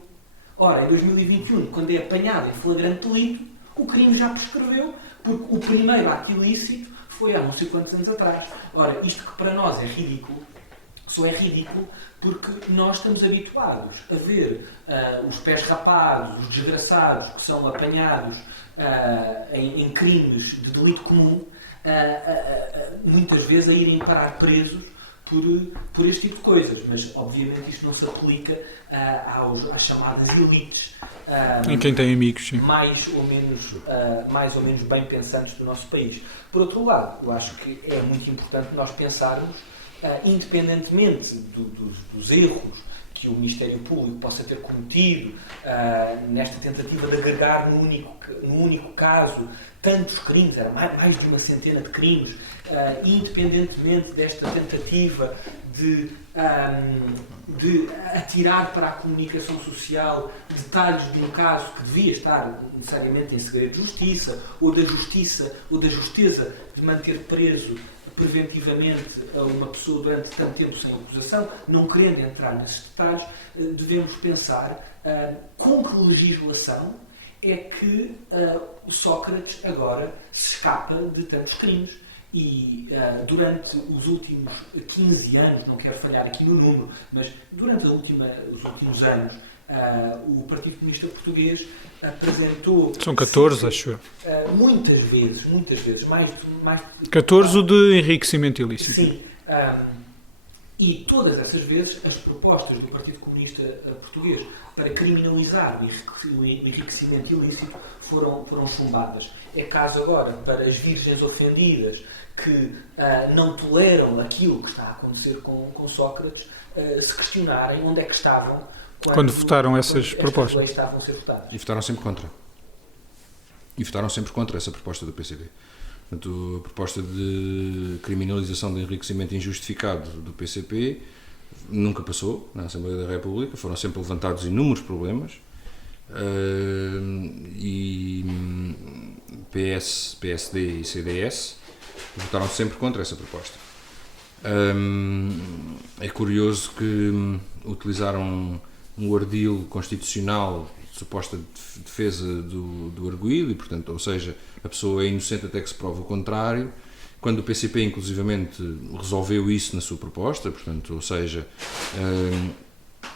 Ora, em 2021, quando é apanhado em flagrante delito, o crime já prescreveu, porque o primeiro ato ilícito foi há não sei quantos anos atrás. Ora, isto que para nós é ridículo, só é ridículo porque nós estamos habituados a ver os pés rapados, os desgraçados que são apanhados em crimes de delito comum, muitas vezes a irem parar presos por este tipo de coisas, mas obviamente isto não se aplica às chamadas elites. Em quem tem amigos, sim. Mais ou menos bem pensantes do nosso país. Por outro lado, eu acho que é muito importante nós pensarmos, independentemente dos erros que o Ministério Público possa ter cometido nesta tentativa de agregar no único caso tantos crimes, era mais de uma centena de crimes, independentemente desta tentativa de atirar para a comunicação social detalhes de um caso que devia estar necessariamente em segredo de justiça, ou da justeza de manter preso preventivamente a uma pessoa durante tanto tempo sem acusação, não querendo entrar nesses detalhes, devemos pensar com que legislação é que o Sócrates agora se escapa de tantos crimes. E durante os últimos 15 anos, não quero falhar aqui no número, mas durante os últimos anos, o Partido Comunista Português apresentou... São 14, acho eu. Muitas vezes, mais de 14 de enriquecimento ilícito. Sim. E todas essas vezes as propostas do Partido Comunista Português para criminalizar o enriquecimento ilícito foram chumbadas. É caso agora para as virgens ofendidas que não toleram aquilo que está a acontecer com Sócrates se questionarem onde é que estavam quando votaram essas propostas. Leis estavam a ser votadas. E votaram sempre contra. E votaram sempre contra essa proposta do PCP. Portanto, a proposta de criminalização do enriquecimento injustificado do PCP nunca passou na Assembleia da República, foram sempre levantados inúmeros problemas e PS, PSD e CDS votaram sempre contra essa proposta. É curioso que utilizaram um ardil constitucional de suposta defesa do arguido e, portanto, ou seja, a pessoa é inocente até que se prove o contrário, quando o PCP inclusivamente resolveu isso na sua proposta, portanto, ou seja,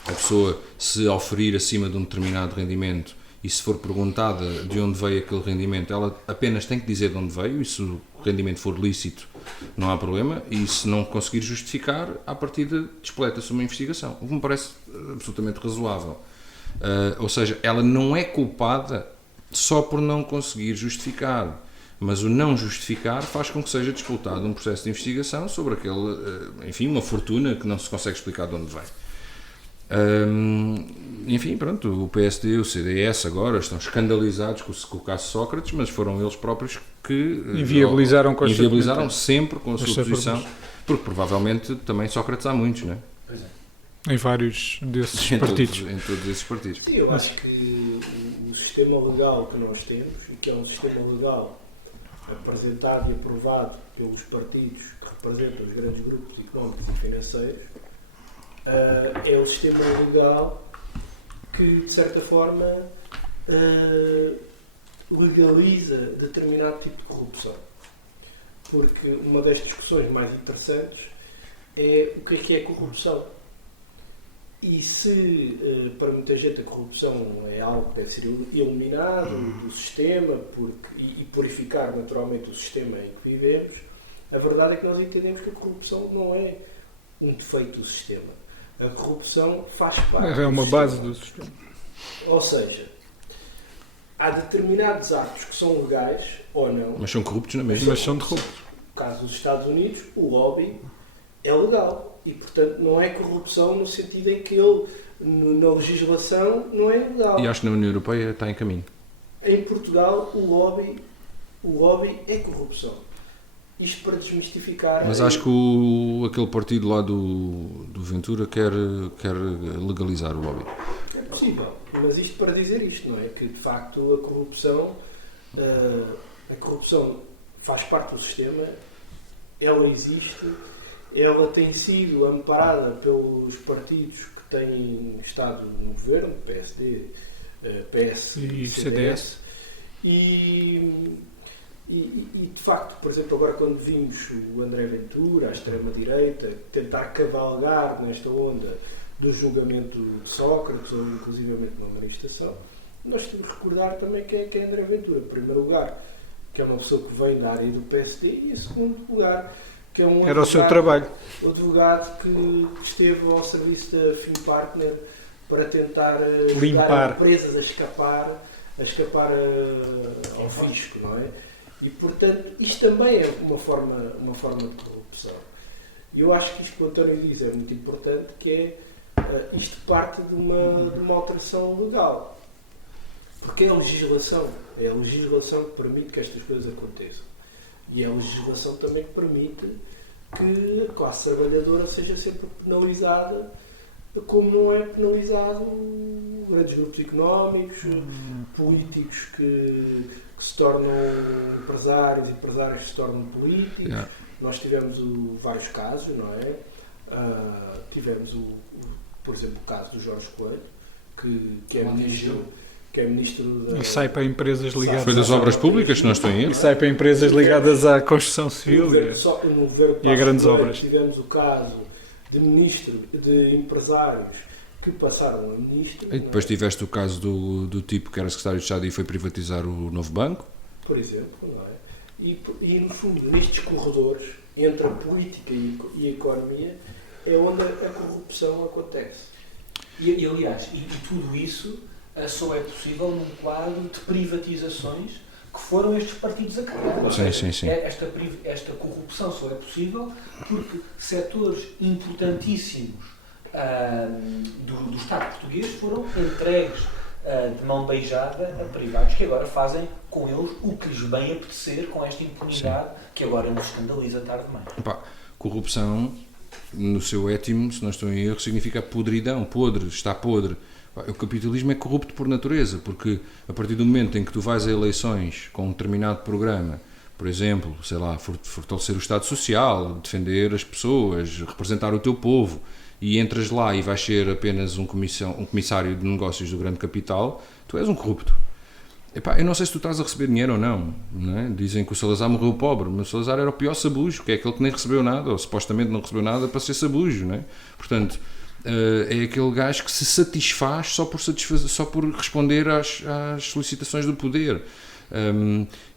a pessoa se oferir acima de um determinado rendimento e se for perguntada de onde veio aquele rendimento, ela apenas tem que dizer de onde veio, e se o rendimento for lícito não há problema, e se não conseguir justificar, à partida despleta-se uma investigação, o que me parece absolutamente razoável. Ou seja, ela não é culpada só por não conseguir justificar, mas o não justificar faz com que seja disputado um processo de investigação sobre uma fortuna que não se consegue explicar de onde vem. Enfim, pronto, o PSD e o CDS agora estão escandalizados com o caso Sócrates, mas foram eles próprios que inviabilizaram sempre com a sua posição, porque provavelmente também Sócrates há muitos, não é? Pois é. Em vários desses partidos. Em todos esses partidos. Sim, eu acho que o sistema legal que nós temos, e que é um sistema legal apresentado e aprovado pelos partidos que representam os grandes grupos económicos e financeiros, é o sistema legal que, de certa forma, legaliza determinado tipo de corrupção. Porque uma das discussões mais interessantes é o que é corrupção. E se, para muita gente, a corrupção é algo que deve ser eliminado do sistema e purificar naturalmente o sistema em que vivemos, a verdade é que nós entendemos que a corrupção não é um defeito do sistema. A corrupção faz parte é uma do base sistema. do sistema. Ou seja, há determinados atos que são legais ou não. Mas são corruptos na mesma. Mas são de corruptos. No caso dos Estados Unidos, o lobby é legal. E, portanto, não é corrupção no sentido em que ele, na legislação, não é legal. E acho que na União Europeia está em caminho. Em Portugal, o lobby é corrupção. Isto para desmistificar... Mas acho que aquele partido lá do Ventura quer legalizar o lobby. É possível, mas isto para dizer isto, não é? Que, de facto, a corrupção faz parte do sistema, ela existe, ela tem sido amparada pelos partidos que têm estado no governo, PSD, PS e CDS. E de facto, por exemplo, agora quando vimos o André Ventura, a extrema-direita, tentar cavalgar nesta onda do julgamento de Sócrates, ou inclusivamente numa manifestação, nós temos que recordar também quem é André Ventura. Em primeiro lugar, que é uma pessoa que vem da área do PSD, e em segundo lugar, que é um Era o seu trabalho. O advogado que esteve ao serviço da FinPartner para tentar limpar empresas a escapar ao fisco, não é? E, portanto, isto também é uma forma de corrupção. E eu acho que isto que o António diz é muito importante, que é isto parte de uma alteração legal. Porque é a legislação que permite que estas coisas aconteçam. E é a legislação também que permite que a classe trabalhadora seja sempre penalizada, como não é penalizado grandes grupos económicos, políticos que se tornam empresários que se tornam políticos. Yeah. Nós tivemos vários casos, não é? Tivemos, por exemplo, o caso do Jorge Coelho, que é ministro da... E sai para empresas ligadas... Foi das obras públicas, se não estou em erro. E sai para empresas ligadas à construção civil e a grandes obras. Tivemos o caso de empresários que passaram a ministro. E depois tiveste o caso do tipo que era secretário de Estado e foi privatizar o novo banco. Por exemplo, não é? E no fundo, nestes corredores, entre a política e a economia, é onde a corrupção acontece. E aliás, tudo isso só é possível num quadro de privatizações que foram estes partidos a criar. Sim. Esta corrupção só é possível porque setores importantíssimos do Estado português foram entregues de mão beijada a privados que agora fazem com eles o que lhes bem apetecer com esta impunidade que agora nos escandaliza tarde demais. Corrupção, no seu étimo, se não estou em erro, significa podridão, podre, está podre. O capitalismo é corrupto por natureza, porque a partir do momento em que tu vais a eleições com um determinado programa, por exemplo, sei lá, fortalecer o Estado Social, defender as pessoas, representar o teu povo, e entras lá e vais ser apenas um comissário de negócios do grande capital, tu és um corrupto. Eu não sei se tu estás a receber dinheiro ou não, é? Dizem que o Salazar morreu pobre, mas o Salazar era o pior sabujo, que é aquele que nem recebeu nada, ou supostamente não recebeu nada para ser sabujo, não é? Portanto, é aquele gajo que se satisfaz só por responder às solicitações do poder.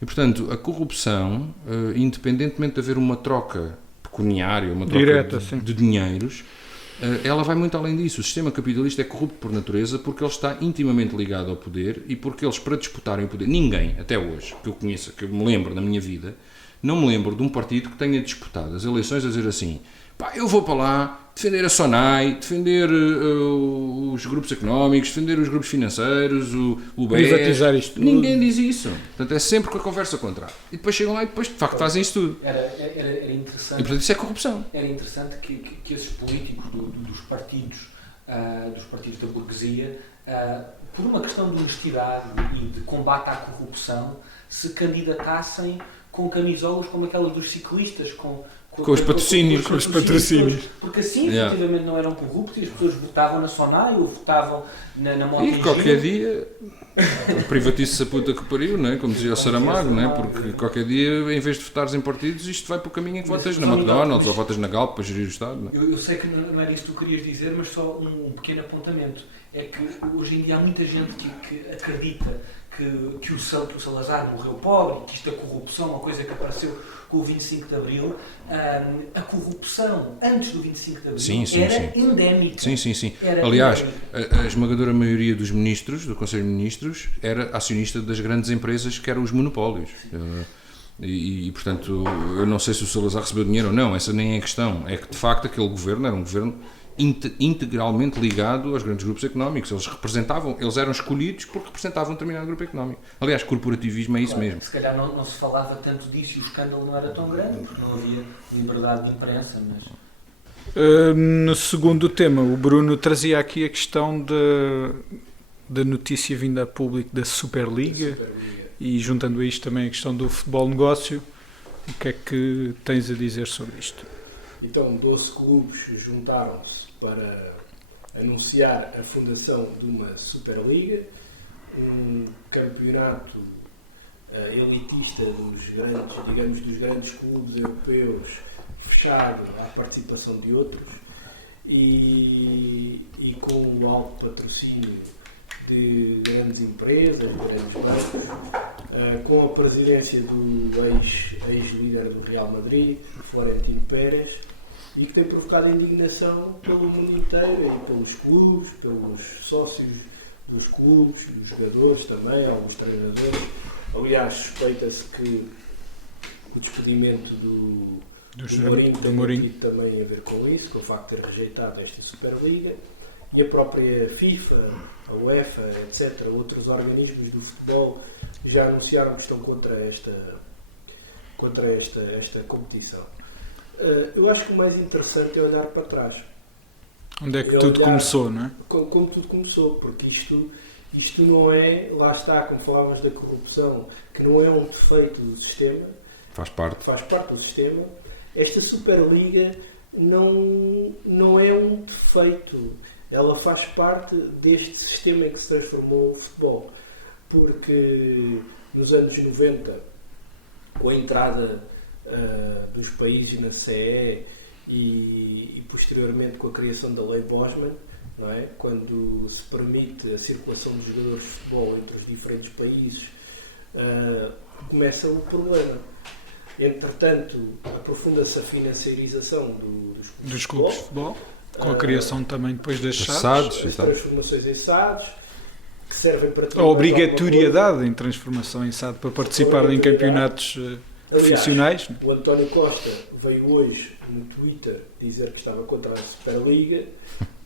E, portanto, a corrupção, independentemente de haver uma troca pecuniária, uma troca direta, de dinheiros, ela vai muito além disso. O sistema capitalista é corrupto por natureza porque ele está intimamente ligado ao poder e porque eles, para disputarem o poder, ninguém, até hoje, que eu conheça, que eu me lembro na minha vida, não me lembro de um partido que tenha disputado as eleições a dizer assim: eu vou para lá defender a SONAI, defender os grupos económicos, defender os grupos financeiros, o BES. Privatizar isto tudo. Ninguém diz isso. Portanto, é sempre com a conversa contrária. E depois chegam lá e depois, de facto, fazem isso tudo. Era interessante. E, portanto, isso é corrupção. Era interessante que esses políticos dos partidos da burguesia, por uma questão de honestidade e de combate à corrupção, se candidatassem com camisolas como aquela dos ciclistas, com os patrocínios. Porque assim, efetivamente, não eram corruptos e as pessoas votavam na SONAI ou votavam na Mota. E qualquer dia privatiza-se a puta que pariu, não é? Como dizia o Saramago, não é? Porque qualquer dia, em vez de votares em partidos, isto vai para o caminho em que votas na McDonald's ou votas na Galp para gerir o Estado. Não é? Eu sei que não era isso que tu querias dizer, mas só um pequeno apontamento. É que hoje em dia há muita gente que acredita que o Salazar morreu pobre, que isto da corrupção é uma coisa que apareceu com o 25 de Abril. A corrupção antes do 25 de Abril era endémica. Sim. Aliás, a esmagadora maioria dos ministros, do Conselho de Ministros, era acionista das grandes empresas que eram os monopólios. E, portanto, eu não sei se o Salazar recebeu dinheiro ou não, essa nem é a questão. É que, de facto, aquele governo era um governo integralmente ligado aos grandes grupos económicos. Eles eram escolhidos porque representavam um determinado grupo económico. Aliás, corporativismo é isso mesmo. Se calhar não se falava tanto disso e o escândalo não era tão grande, porque não havia liberdade de imprensa, mas... No segundo tema, o Bruno trazia aqui a questão da notícia vinda a público da Superliga e juntando a isto também a questão do futebol negócio. O que é que tens a dizer sobre isto? Então, 12 clubes juntaram-se para anunciar a fundação de uma Superliga, um campeonato elitista dos grandes clubes europeus, fechado à participação de outros e com o alto patrocínio de grandes empresas, de grandes bancos, com a presidência do ex-líder do Real Madrid, Florentino Pérez, e que tem provocado indignação pelo mundo inteiro, e pelos clubes, pelos sócios dos clubes, dos jogadores também, alguns treinadores. Aliás, suspeita-se que o despedimento do Mourinho tem também a ver com isso, com o facto de ter rejeitado esta Superliga, e a própria FIFA, a UEFA, etc., outros organismos do futebol já anunciaram que estão contra esta competição. Eu acho que o mais interessante é olhar para trás. Onde é que tudo começou, não é? Como tudo começou, porque isto não é, lá está, como falávamos da corrupção, que não é um defeito do sistema, faz parte do sistema. Esta Superliga não é um defeito, ela faz parte deste sistema em que se transformou o futebol, porque nos anos 90, com a entrada dos países na CE e posteriormente com a criação da Lei Bosman, não é? Quando se permite a circulação dos jogadores de futebol entre os diferentes países, começa o problema. Entretanto, aprofunda-se a financiarização dos clubes de futebol, com a criação também depois das SADs, as transformações em SADs, que servem para a obrigatoriedade em transformação em SAD para participar em campeonatos profissionais. Aliás, o António Costa veio hoje no Twitter dizer que estava contra a Superliga,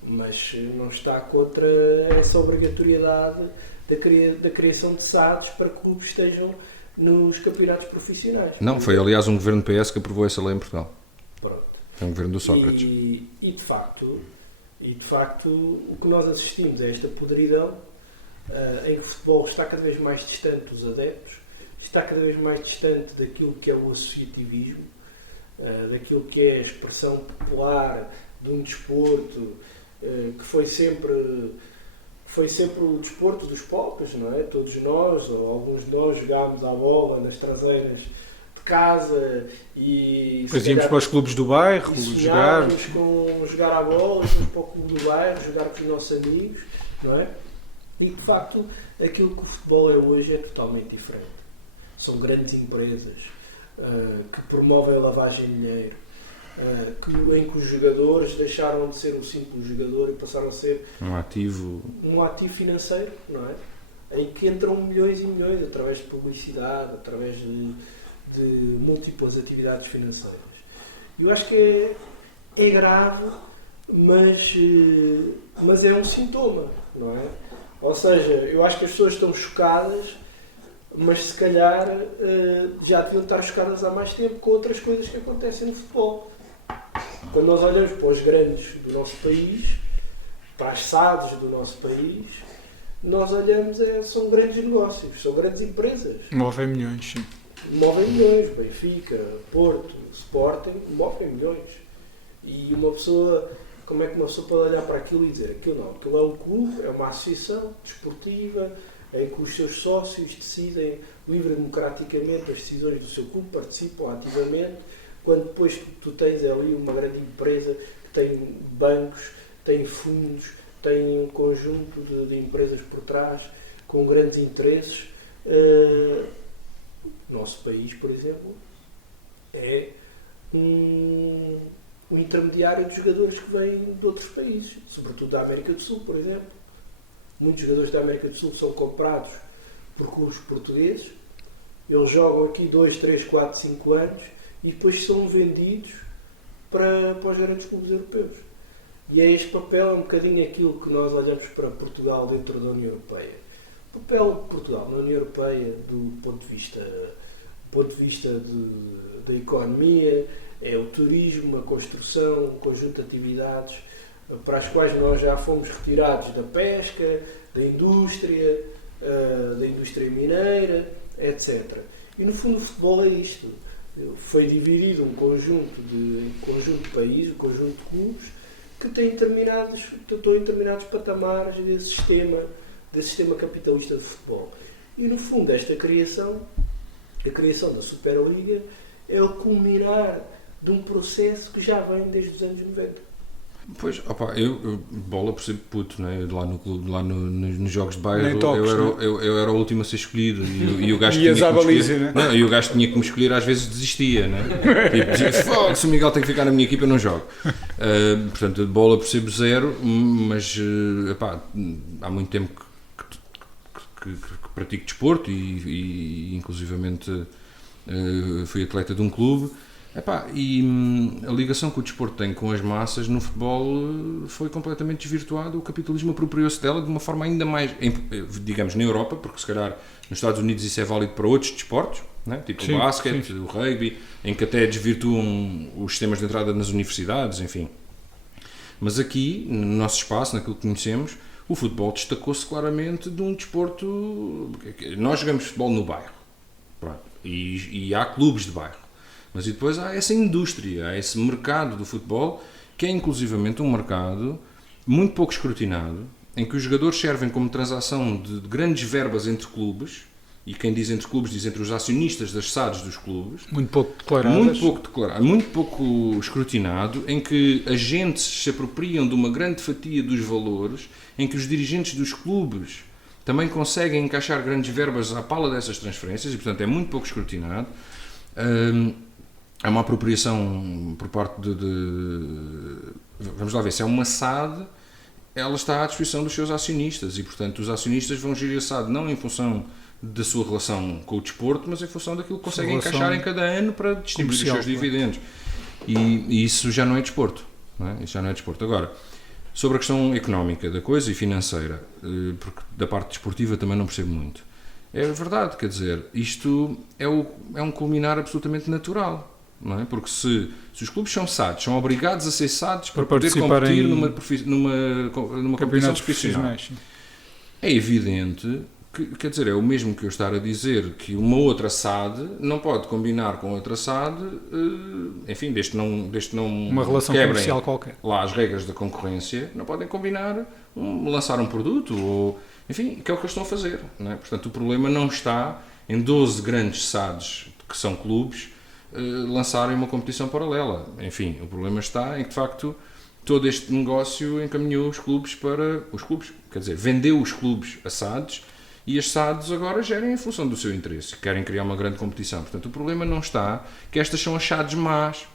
mas não está contra essa obrigatoriedade da criação de SADs para que clubes estejam nos campeonatos profissionais. Não, foi aliás um governo PS que aprovou essa lei em Portugal. Pronto. É um governo do Sócrates. E de facto, o que nós assistimos é esta podridão em que o futebol está cada vez mais distante dos adeptos, está cada vez mais distante daquilo que é o associativismo, daquilo que é a expressão popular de um desporto que foi sempre o desporto dos pobres, não é? Todos nós, ou alguns de nós, jogámos à bola nas traseiras de casa e depois íamos para os clubes do bairro jogar à bola, íamos para o clube do bairro, jogar com os nossos amigos, não é? E de facto aquilo que o futebol é hoje é totalmente diferente. São grandes empresas que promovem a lavagem de dinheiro, em que os jogadores deixaram de ser um simples jogador e passaram a ser um ativo financeiro, não é? Em que entram milhões e milhões através de publicidade, através de múltiplas atividades financeiras. Eu acho que é grave, mas é um sintoma, não é? Ou seja, eu acho que as pessoas estão chocadas, mas se calhar já deviam estar chocadas há mais tempo com outras coisas que acontecem no futebol. Quando nós olhamos para os grandes do nosso país, para as SADs do nosso país, nós olhamos, são grandes negócios, são grandes empresas. Movem milhões, sim. Movem milhões, Benfica, Porto, Sporting, movem milhões. E uma pessoa, como é que uma pessoa pode olhar para aquilo e dizer, aquilo é um clube, é uma associação desportiva, em que os seus sócios decidem livre e democraticamente as decisões do seu clube, participam ativamente, quando depois tu tens ali uma grande empresa que tem bancos, tem fundos, tem um conjunto de empresas por trás com grandes interesses. Nosso país, por exemplo, é um intermediário de jogadores que vêm de outros países, sobretudo da América do Sul, por exemplo. Muitos jogadores da América do Sul são comprados por clubes portugueses, eles jogam aqui 2, 3, 4, 5 anos e depois são vendidos para os grandes clubes europeus. E é este papel, um bocadinho aquilo que nós olhamos para Portugal dentro da União Europeia. O papel de Portugal na União Europeia, do ponto de vista da economia, é o turismo, a construção, um conjunto de atividades para as quais nós já fomos retirados da pesca, da indústria mineira, etc. E no fundo o futebol é isto. Foi dividido um conjunto de países, um conjunto de clubes que estão em determinados patamares desse sistema capitalista de futebol. E no fundo a criação da Superliga é o culminar de um processo que já vem desde os anos 90. Pois, opa, eu bola por ser puto, né? Lá no clube, lá nos jogos de bairro, toques, eu era o último a ser escolhido e o gajo Ias tinha à que me baliza, escolher, né? não, e o gajo tinha que me escolher, às vezes desistia, né? Tipo, dizia, se o Miguel tem que ficar na minha equipa, eu não jogo. Portanto, bola por ser zero, mas epá, há muito tempo que pratico desporto e inclusivamente fui atleta de um clube. Epá, e a ligação que o desporto tem com as massas no futebol foi completamente desvirtuada. O capitalismo apropriou-se dela de uma forma ainda mais, digamos, na Europa, porque se calhar nos Estados Unidos isso é válido para outros desportos, né? Tipo o basquete, o rugby, em que até desvirtuam os sistemas de entrada nas universidades, enfim. Mas aqui, no nosso espaço, naquilo que conhecemos, o futebol destacou-se claramente de um desporto. Nós jogamos futebol no bairro, pronto, e há clubes de bairro. Mas e depois há essa indústria, há esse mercado do futebol, que é inclusivamente um mercado muito pouco escrutinado, em que os jogadores servem como transação de grandes verbas entre clubes, e quem diz entre clubes diz entre os acionistas das SADs dos clubes. Muito pouco declaradas. Muito pouco escrutinado, em que agentes se apropriam de uma grande fatia dos valores, em que os dirigentes dos clubes também conseguem encaixar grandes verbas à pala dessas transferências, e portanto é muito pouco escrutinado. É uma apropriação por parte vamos lá ver, se é uma SAD, ela está à disposição dos seus acionistas e, portanto, os acionistas vão gerir a SAD não em função da sua relação com o desporto, mas em função daquilo que conseguem encaixar em cada ano para distribuir os seus dividendos. E isso já não é desporto. Não é? Isso já não é desporto. Agora, sobre a questão económica da coisa e financeira, porque da parte desportiva também não percebo muito. É verdade, quer dizer, isto é um culminar absolutamente natural. Não é? Porque se os clubes são SADs, são obrigados a ser SADs para poder competir numa competição profissional. É evidente que, quer dizer, é o mesmo que eu estar a dizer que uma outra SAD não pode combinar com outra SAD, enfim, desde não uma relação comercial qualquer. Lá as regras da concorrência, não podem combinar lançar um produto, ou, enfim, que é o que eles estão a fazer. Não é? Portanto, o problema não está em 12 grandes SADs que são clubes lançarem uma competição paralela. Enfim, o problema está em que, de facto, todo este negócio encaminhou os clubes quer dizer, vendeu os clubes a SADs e as SADs agora gerem em função do seu interesse, querem criar uma grande competição. Portanto, o problema não está que estas são as SADs más.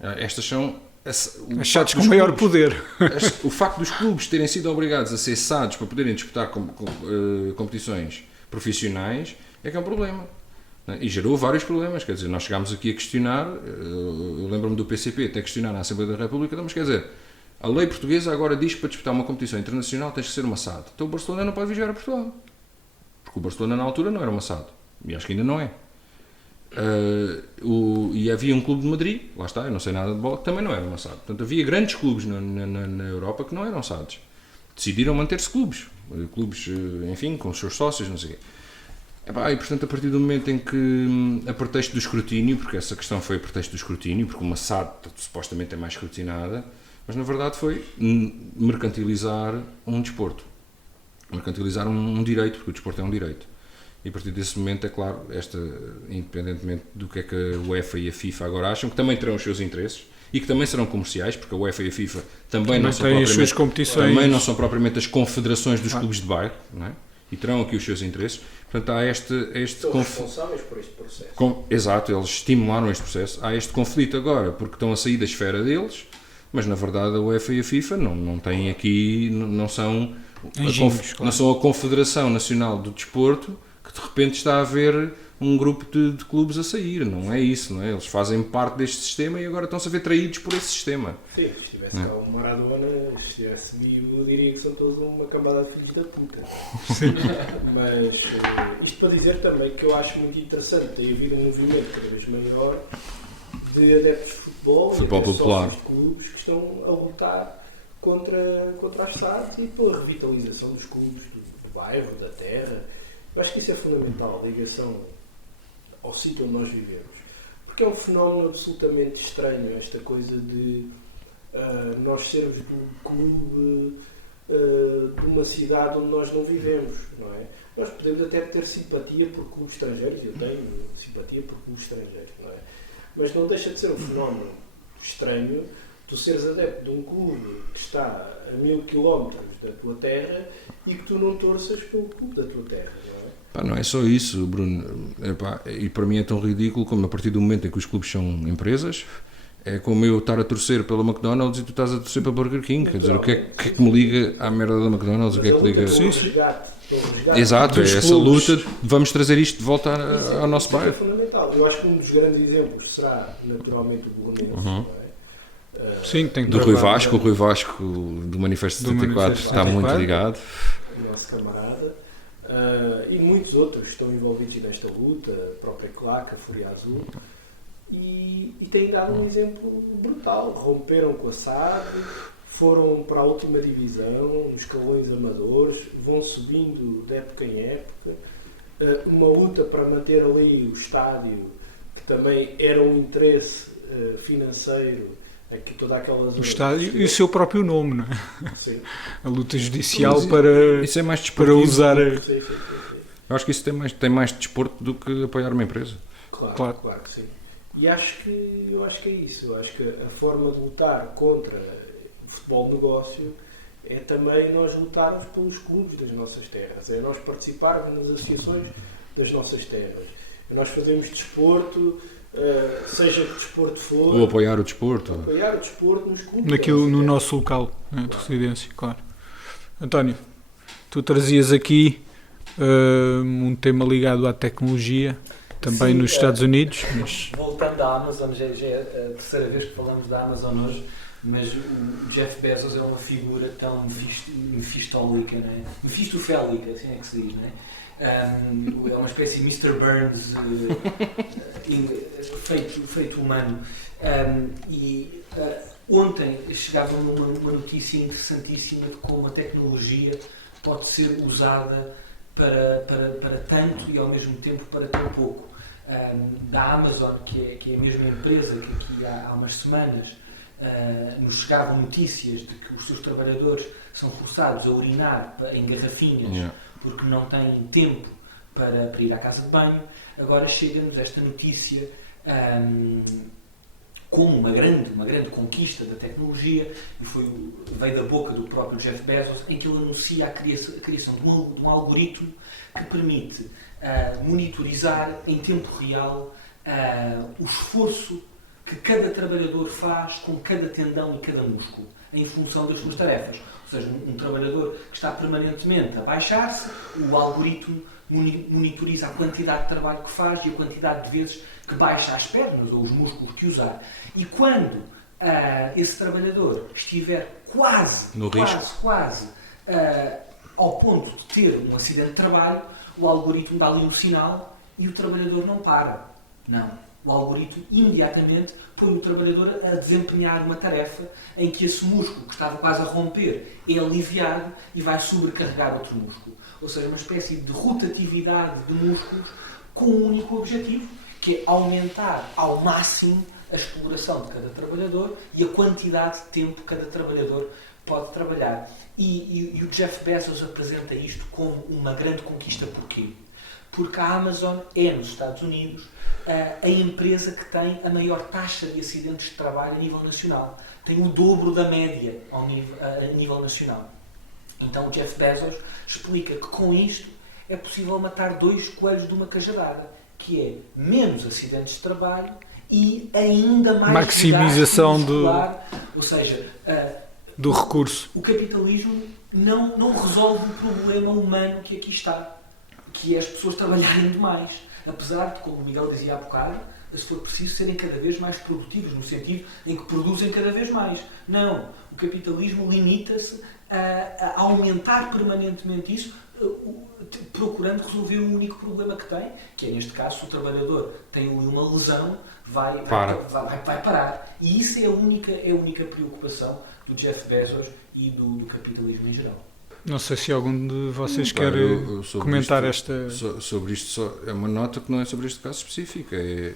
Estas são as SADs com maior poder. O facto dos clubes terem sido obrigados a ser SADs para poderem disputar competições profissionais é que é um problema. E gerou vários problemas, quer dizer, nós chegámos aqui a questionar, eu lembro-me do PCP até questionar na Assembleia da República, mas quer dizer, a lei portuguesa agora diz que para disputar uma competição internacional tens que ser uma SAD. Então o Barcelona não pode vir jogar a Portugal, porque o Barcelona na altura não era uma SAD, e acho que ainda não é. E havia um clube de Madrid, lá está, eu não sei nada de bola, que também não era uma SAD. Portanto, havia grandes clubes na Europa que não eram SADs. Decidiram manter-se clubes, enfim, com os seus sócios, não sei o quê. E portanto, a partir do momento em que, a pretexto do escrutínio, porque essa questão foi a pretexto do escrutínio, porque uma SAD supostamente é mais escrutinada, mas na verdade foi mercantilizar um desporto, mercantilizar um direito, porque o desporto é um direito. E a partir desse momento, é claro, independentemente do que é que a UEFA e a FIFA agora acham, que também terão os seus interesses e que também serão comerciais, porque a UEFA e a FIFA também não são propriamente as confederações dos clubes de bairro, não é? E terão aqui os seus interesses. Portanto, há Estão responsáveis por este processo. Exato, eles estimularam este processo. Há este conflito agora, porque estão a sair da esfera deles, mas na verdade a UEFA e a FIFA não têm aqui, não são a Confederação Nacional do Desporto, que de repente está a haver um grupo de clubes a sair. Não é isso, não é? Eles fazem parte deste sistema e agora estão-se a ver traídos por esse sistema. Sim, se estivesse cá o Maradona, se estivesse vivo, eu diria que são todos uma cambada de filhos da puta. Sim. Mas isto para dizer também que eu acho muito interessante, tem havido um movimento cada vez maior de adeptos de futebol popular, de clubes que estão a lutar contra as SADs e pela revitalização dos clubes do bairro, da terra. Eu acho que isso é fundamental, a ligação ao sítio onde nós vivemos. Porque é um fenómeno absolutamente estranho, esta coisa de nós sermos do clube de uma cidade onde nós não vivemos, não é? Nós podemos até ter simpatia por clubes estrangeiros, eu tenho simpatia por clubes estrangeiros, não é? Mas não deixa de ser um fenómeno estranho tu seres adepto de um clube que está a 1000 km da tua terra e que tu não torças pelo clube da tua terra, não é? Não é só isso, Bruno. E para mim é tão ridículo como a partir do momento em que os clubes são empresas, é como eu estar a torcer pela McDonald's e tu estás a torcer para Burger King. Quer dizer, o que é que me liga à merda da McDonald's? O que é que liga... Exato, é essa luta. Vamos trazer isto de volta ao nosso bairro. É fundamental. Eu acho que um dos grandes exemplos será naturalmente o Belenenses, não é? Sim, tem que do Rui Vasco, o Rui Vasco do Manifesto 74 está muito ligado. O nosso camarada. E muitos outros estão envolvidos nesta luta, a própria Claque, a Fúria Azul, e têm dado um exemplo brutal. Romperam com a SAD, foram para a última divisão, nos escalões amadores, vão subindo de época em época. Uma luta para manter ali o estádio, que também era um interesse financeiro, aqui toda aquela zona. O estádio e o seu próprio nome, não é? Sim. A luta judicial para, isso é mais para usar. Sim. Eu acho que isso tem mais desporto do que apoiar uma empresa. Claro que sim. E eu acho que é isso. Eu acho que a forma de lutar contra o futebol de negócio é também nós lutarmos pelos clubes das nossas terras. É nós participarmos nas associações das nossas terras. É nós fazermos desporto, seja que desporto for. Ou apoiar o desporto. Apoiar o desporto nos clubes. Naquilo, no nosso local, né, de residência, claro. António, tu trazias aqui um tema ligado à tecnologia, também nos Estados Unidos. Mas... Voltando à Amazon, já é a terceira vez que falamos da Amazon hoje, mas o Jeff Bezos é uma figura tão mefistólica, não é? Mefistofélica, assim é que se diz, não é? É uma espécie de Mr. Burns feito humano. Ontem chegava uma notícia interessantíssima de como a tecnologia pode ser usada para tanto e ao mesmo tempo para tão pouco. Da Amazon, que é a mesma empresa que aqui há umas semanas nos chegavam notícias de que os seus trabalhadores são forçados a urinar em garrafinhas porque não têm tempo para ir à casa de banho. Agora chega-nos esta notícia como uma grande conquista da tecnologia, e veio da boca do próprio Jeff Bezos, em que ele anuncia a criação de um algoritmo que permite monitorizar em tempo real o esforço que cada trabalhador faz com cada tendão e cada músculo, em função das suas tarefas. Ou seja, um trabalhador que está permanentemente a baixar-se, o algoritmo monitoriza a quantidade de trabalho que faz e a quantidade de vezes que baixa as pernas ou os músculos que usar. E quando esse trabalhador estiver quase ao ponto de ter um acidente de trabalho, o algoritmo dá-lhe um sinal e o trabalhador não para. Não. O algoritmo imediatamente põe o trabalhador a desempenhar uma tarefa em que esse músculo que estava quase a romper é aliviado e vai sobrecarregar outro músculo. Ou seja, uma espécie de rotatividade de músculos com um único objetivo, que é aumentar ao máximo a exploração de cada trabalhador e a quantidade de tempo que cada trabalhador pode trabalhar. E o Jeff Bezos apresenta isto como uma grande conquista. Porquê? Porque a Amazon é, nos Estados Unidos, a empresa que tem a maior taxa de acidentes de trabalho a nível nacional. Tem o dobro da média a nível nacional. Então o Jeff Bezos explica que com isto é possível matar 2 coelhos de uma cajadada, que é menos acidentes de trabalho e ainda mais maximização ou seja, do recurso. O capitalismo não resolve o problema humano que aqui está, que é as pessoas trabalharem demais, apesar de, como o Miguel dizia há bocado, se for preciso serem cada vez mais produtivos, no sentido em que produzem cada vez mais. Não, o capitalismo limita-se a aumentar permanentemente isso, procurando resolver o único problema que tem, que é, neste caso, se o trabalhador tem uma lesão, vai parar. E isso é a única preocupação do Jeff Bezos e do capitalismo em geral. Não sei se algum de vocês quer comentar sobre isto. É uma nota que não é sobre este caso específico. É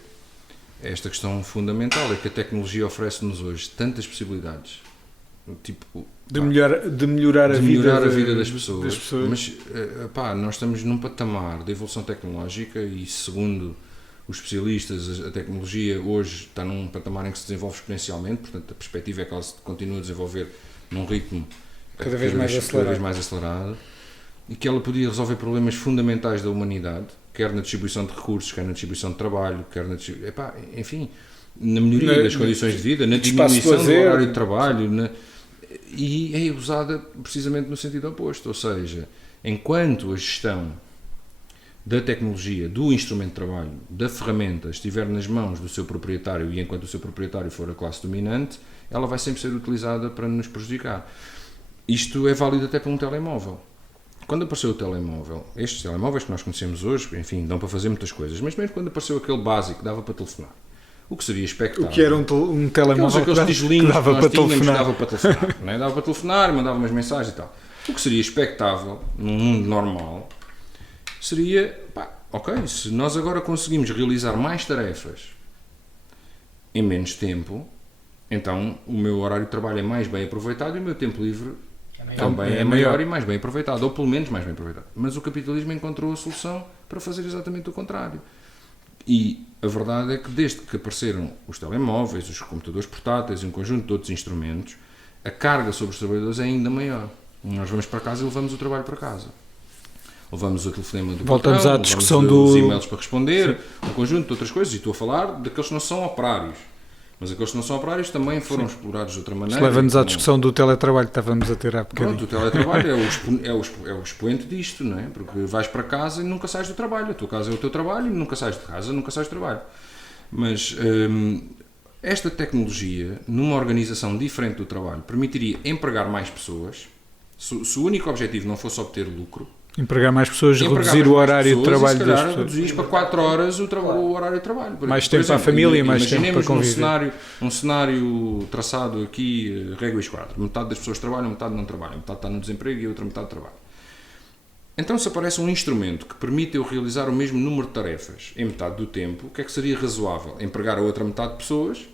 esta questão fundamental. É que a tecnologia oferece-nos hoje tantas possibilidades. Tipo, de melhorar a vida das pessoas. Mas nós estamos num patamar de evolução tecnológica e, segundo os especialistas, a tecnologia hoje está num patamar em que se desenvolve exponencialmente, portanto a perspectiva é que ela se continue a desenvolver num ritmo cada vez mais acelerado, e que ela podia resolver problemas fundamentais da humanidade, quer na distribuição de recursos, quer na distribuição de trabalho, quer na enfim, na melhoria das condições de vida, na diminuição do horário de trabalho, e é usada precisamente no sentido oposto, ou seja, enquanto a gestão da tecnologia, do instrumento de trabalho, da ferramenta estiver nas mãos do seu proprietário e enquanto o seu proprietário for a classe dominante, ela vai sempre ser utilizada para nos prejudicar. Isto é válido até para um telemóvel. Quando apareceu o telemóvel, estes telemóveis que nós conhecemos hoje, enfim, dão para fazer muitas coisas, mas mesmo quando apareceu aquele básico que dava para telefonar, o que seria expectável? O que era um telemóvel aqueles tijolinhos que dava para telefonar. Dava para telefonar, não é? Dava para telefonar, mandava umas mensagens e tal. O que seria expectável, num mundo normal, seria, ok, se nós agora conseguimos realizar mais tarefas em menos tempo, então o meu horário de trabalho é mais bem aproveitado e o meu tempo livre também é maior e mais bem aproveitado, ou pelo menos mais bem aproveitado. Mas o capitalismo encontrou a solução para fazer exatamente o contrário. E a verdade é que desde que apareceram os telemóveis, os computadores portáteis e um conjunto de outros instrumentos, a carga sobre os trabalhadores é ainda maior. Nós vamos para casa e levamos o trabalho para casa. Levamos o telefonema do Voltamos patrão, à discussão os e-mails para responder, um conjunto de outras coisas, e estou a falar daqueles que não são operários. Mas aqueles que não são operários também foram explorados de outra maneira. Isso leva-nos à discussão do teletrabalho que estávamos a ter há bocadinho. Pronto, o teletrabalho é o expoente disto, não é? Porque vais para casa e nunca sais do trabalho. A tua casa é o teu trabalho e nunca sais de casa, nunca sais do trabalho. Mas esta tecnologia, numa organização diferente do trabalho, permitiria empregar mais pessoas. Se o único objetivo não fosse obter lucro, empregar mais pessoas, reduzir o horário de trabalho das pessoas. Reduzir para 4 horas o horário de trabalho. Mais tempo para a família, mais tempo para conviver. Um cenário traçado aqui, régua e esquadro. Metade das pessoas trabalham, metade não trabalham. Metade está no desemprego e a outra metade trabalha. Então, se aparece um instrumento que permite eu realizar o mesmo número de tarefas em metade do tempo, o que é que seria razoável? Empregar a outra metade de pessoas.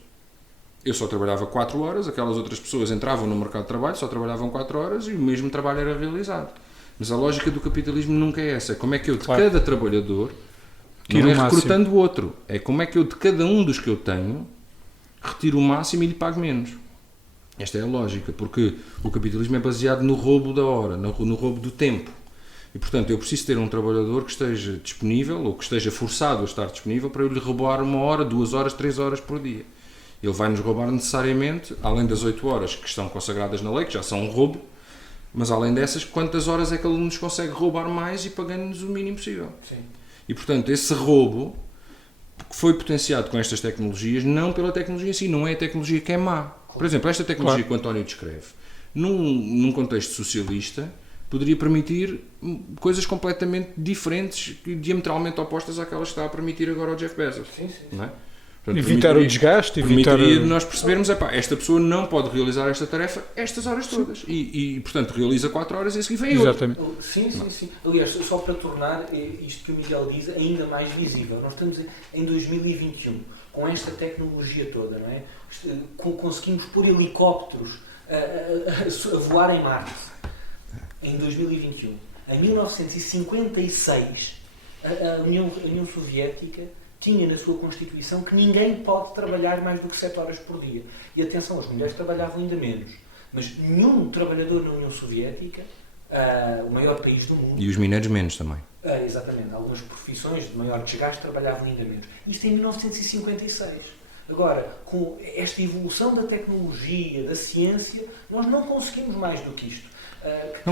Eu só trabalhava 4 horas, aquelas outras pessoas entravam no mercado de trabalho, só trabalhavam 4 horas e o mesmo trabalho era realizado. Mas a lógica do capitalismo nunca é essa. É como é que eu, de cada trabalhador, não é recrutando o outro. É como é que eu, de cada um dos que eu tenho, retiro o máximo e lhe pago menos. Esta é a lógica, porque o capitalismo é baseado no roubo da hora, no roubo do tempo. E, portanto, eu preciso ter um trabalhador que esteja disponível, ou que esteja forçado a estar disponível, para eu lhe roubar 1 hora, 2 horas, 3 horas por dia. Ele vai nos roubar necessariamente, além das 8 horas que estão consagradas na lei, que já são um roubo, mas além dessas, quantas horas é que ele nos consegue roubar mais e pagando-nos o mínimo possível? Sim. E, portanto, esse roubo foi potenciado com estas tecnologias, não pela tecnologia em si, não é a tecnologia que é má. Por exemplo, esta tecnologia que o António descreve, num contexto socialista, poderia permitir coisas completamente diferentes, diametralmente opostas àquelas que está a permitir agora o Jeff Bezos. Sim. Não é? Portanto, evitar o desgaste, permitiria nós percebermos, esta pessoa não pode realizar esta tarefa estas horas todas e portanto realiza 4 horas e a seguir vem Exatamente. outro. Sim. Aliás, só para tornar isto que o Miguel diz ainda mais visível, nós estamos em 2021, com esta tecnologia toda, não é? Conseguimos pôr helicópteros a voar em Marte em 2021. Em 1956, a União Soviética tinha na sua Constituição que ninguém pode trabalhar mais do que 7 horas por dia. E atenção, as mulheres trabalhavam ainda menos. Mas nenhum trabalhador na União Soviética, o maior país do mundo... E os mineiros menos também. Exatamente. Algumas profissões de maior desgaste trabalhavam ainda menos. Isto em 1956. Agora, com esta evolução da tecnologia, da ciência, nós não conseguimos mais do que isto.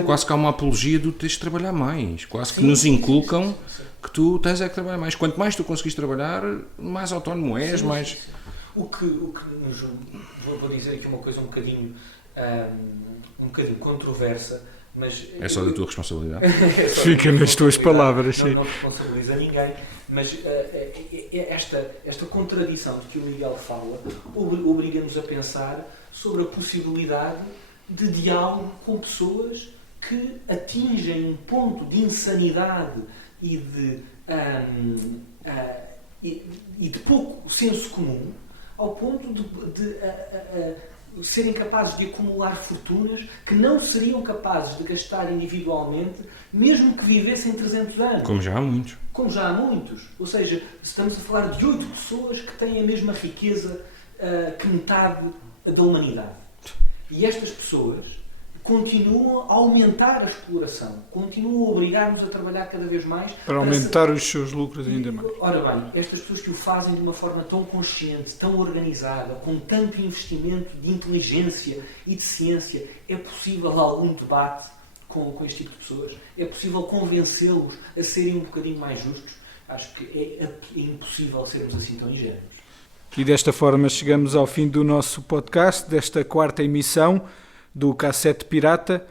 Quase que há uma apologia do teres de trabalhar mais. Quase que nos inculcam que tu tens é que trabalhar mais. Quanto mais tu conseguis trabalhar, mais autónomo és, mais... Sim. O que nos... Vou dizer aqui uma coisa um bocadinho controversa, mas... É só da tua responsabilidade. Fica nas tuas palavras, sim. Não responsabiliza ninguém, mas esta contradição de que o Miguel fala obriga-nos a pensar sobre a possibilidade de diálogo com pessoas que atingem um ponto de insanidade e de pouco senso comum, ao ponto serem capazes de acumular fortunas que não seriam capazes de gastar individualmente, mesmo que vivessem 300 anos. Como já há muitos. Como já há muitos. Ou seja, estamos a falar de 8 pessoas que têm a mesma riqueza que metade da humanidade. E estas pessoas continuam a aumentar a exploração, continuam a obrigar-nos a trabalhar cada vez mais para aumentar os seus lucros ainda mais. Ora bem, estas pessoas que o fazem de uma forma tão consciente, tão organizada, com tanto investimento de inteligência e de ciência, é possível algum debate com este tipo de pessoas? É possível convencê-los a serem um bocadinho mais justos? Acho que é impossível sermos assim tão ingênuos. E desta forma chegamos ao fim do nosso podcast, desta 4ª emissão do Cassete Pirata.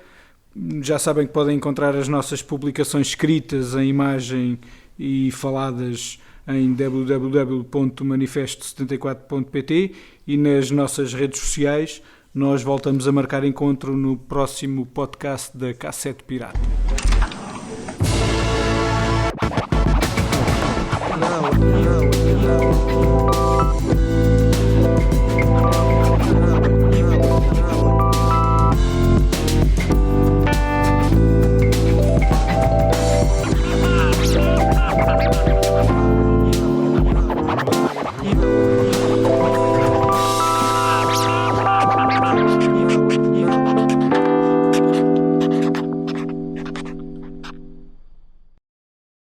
Já sabem que podem encontrar as nossas publicações escritas em imagem e faladas em www.manifesto74.pt e nas nossas redes sociais. Nós voltamos a marcar encontro no próximo podcast da Cassete Pirata. Não.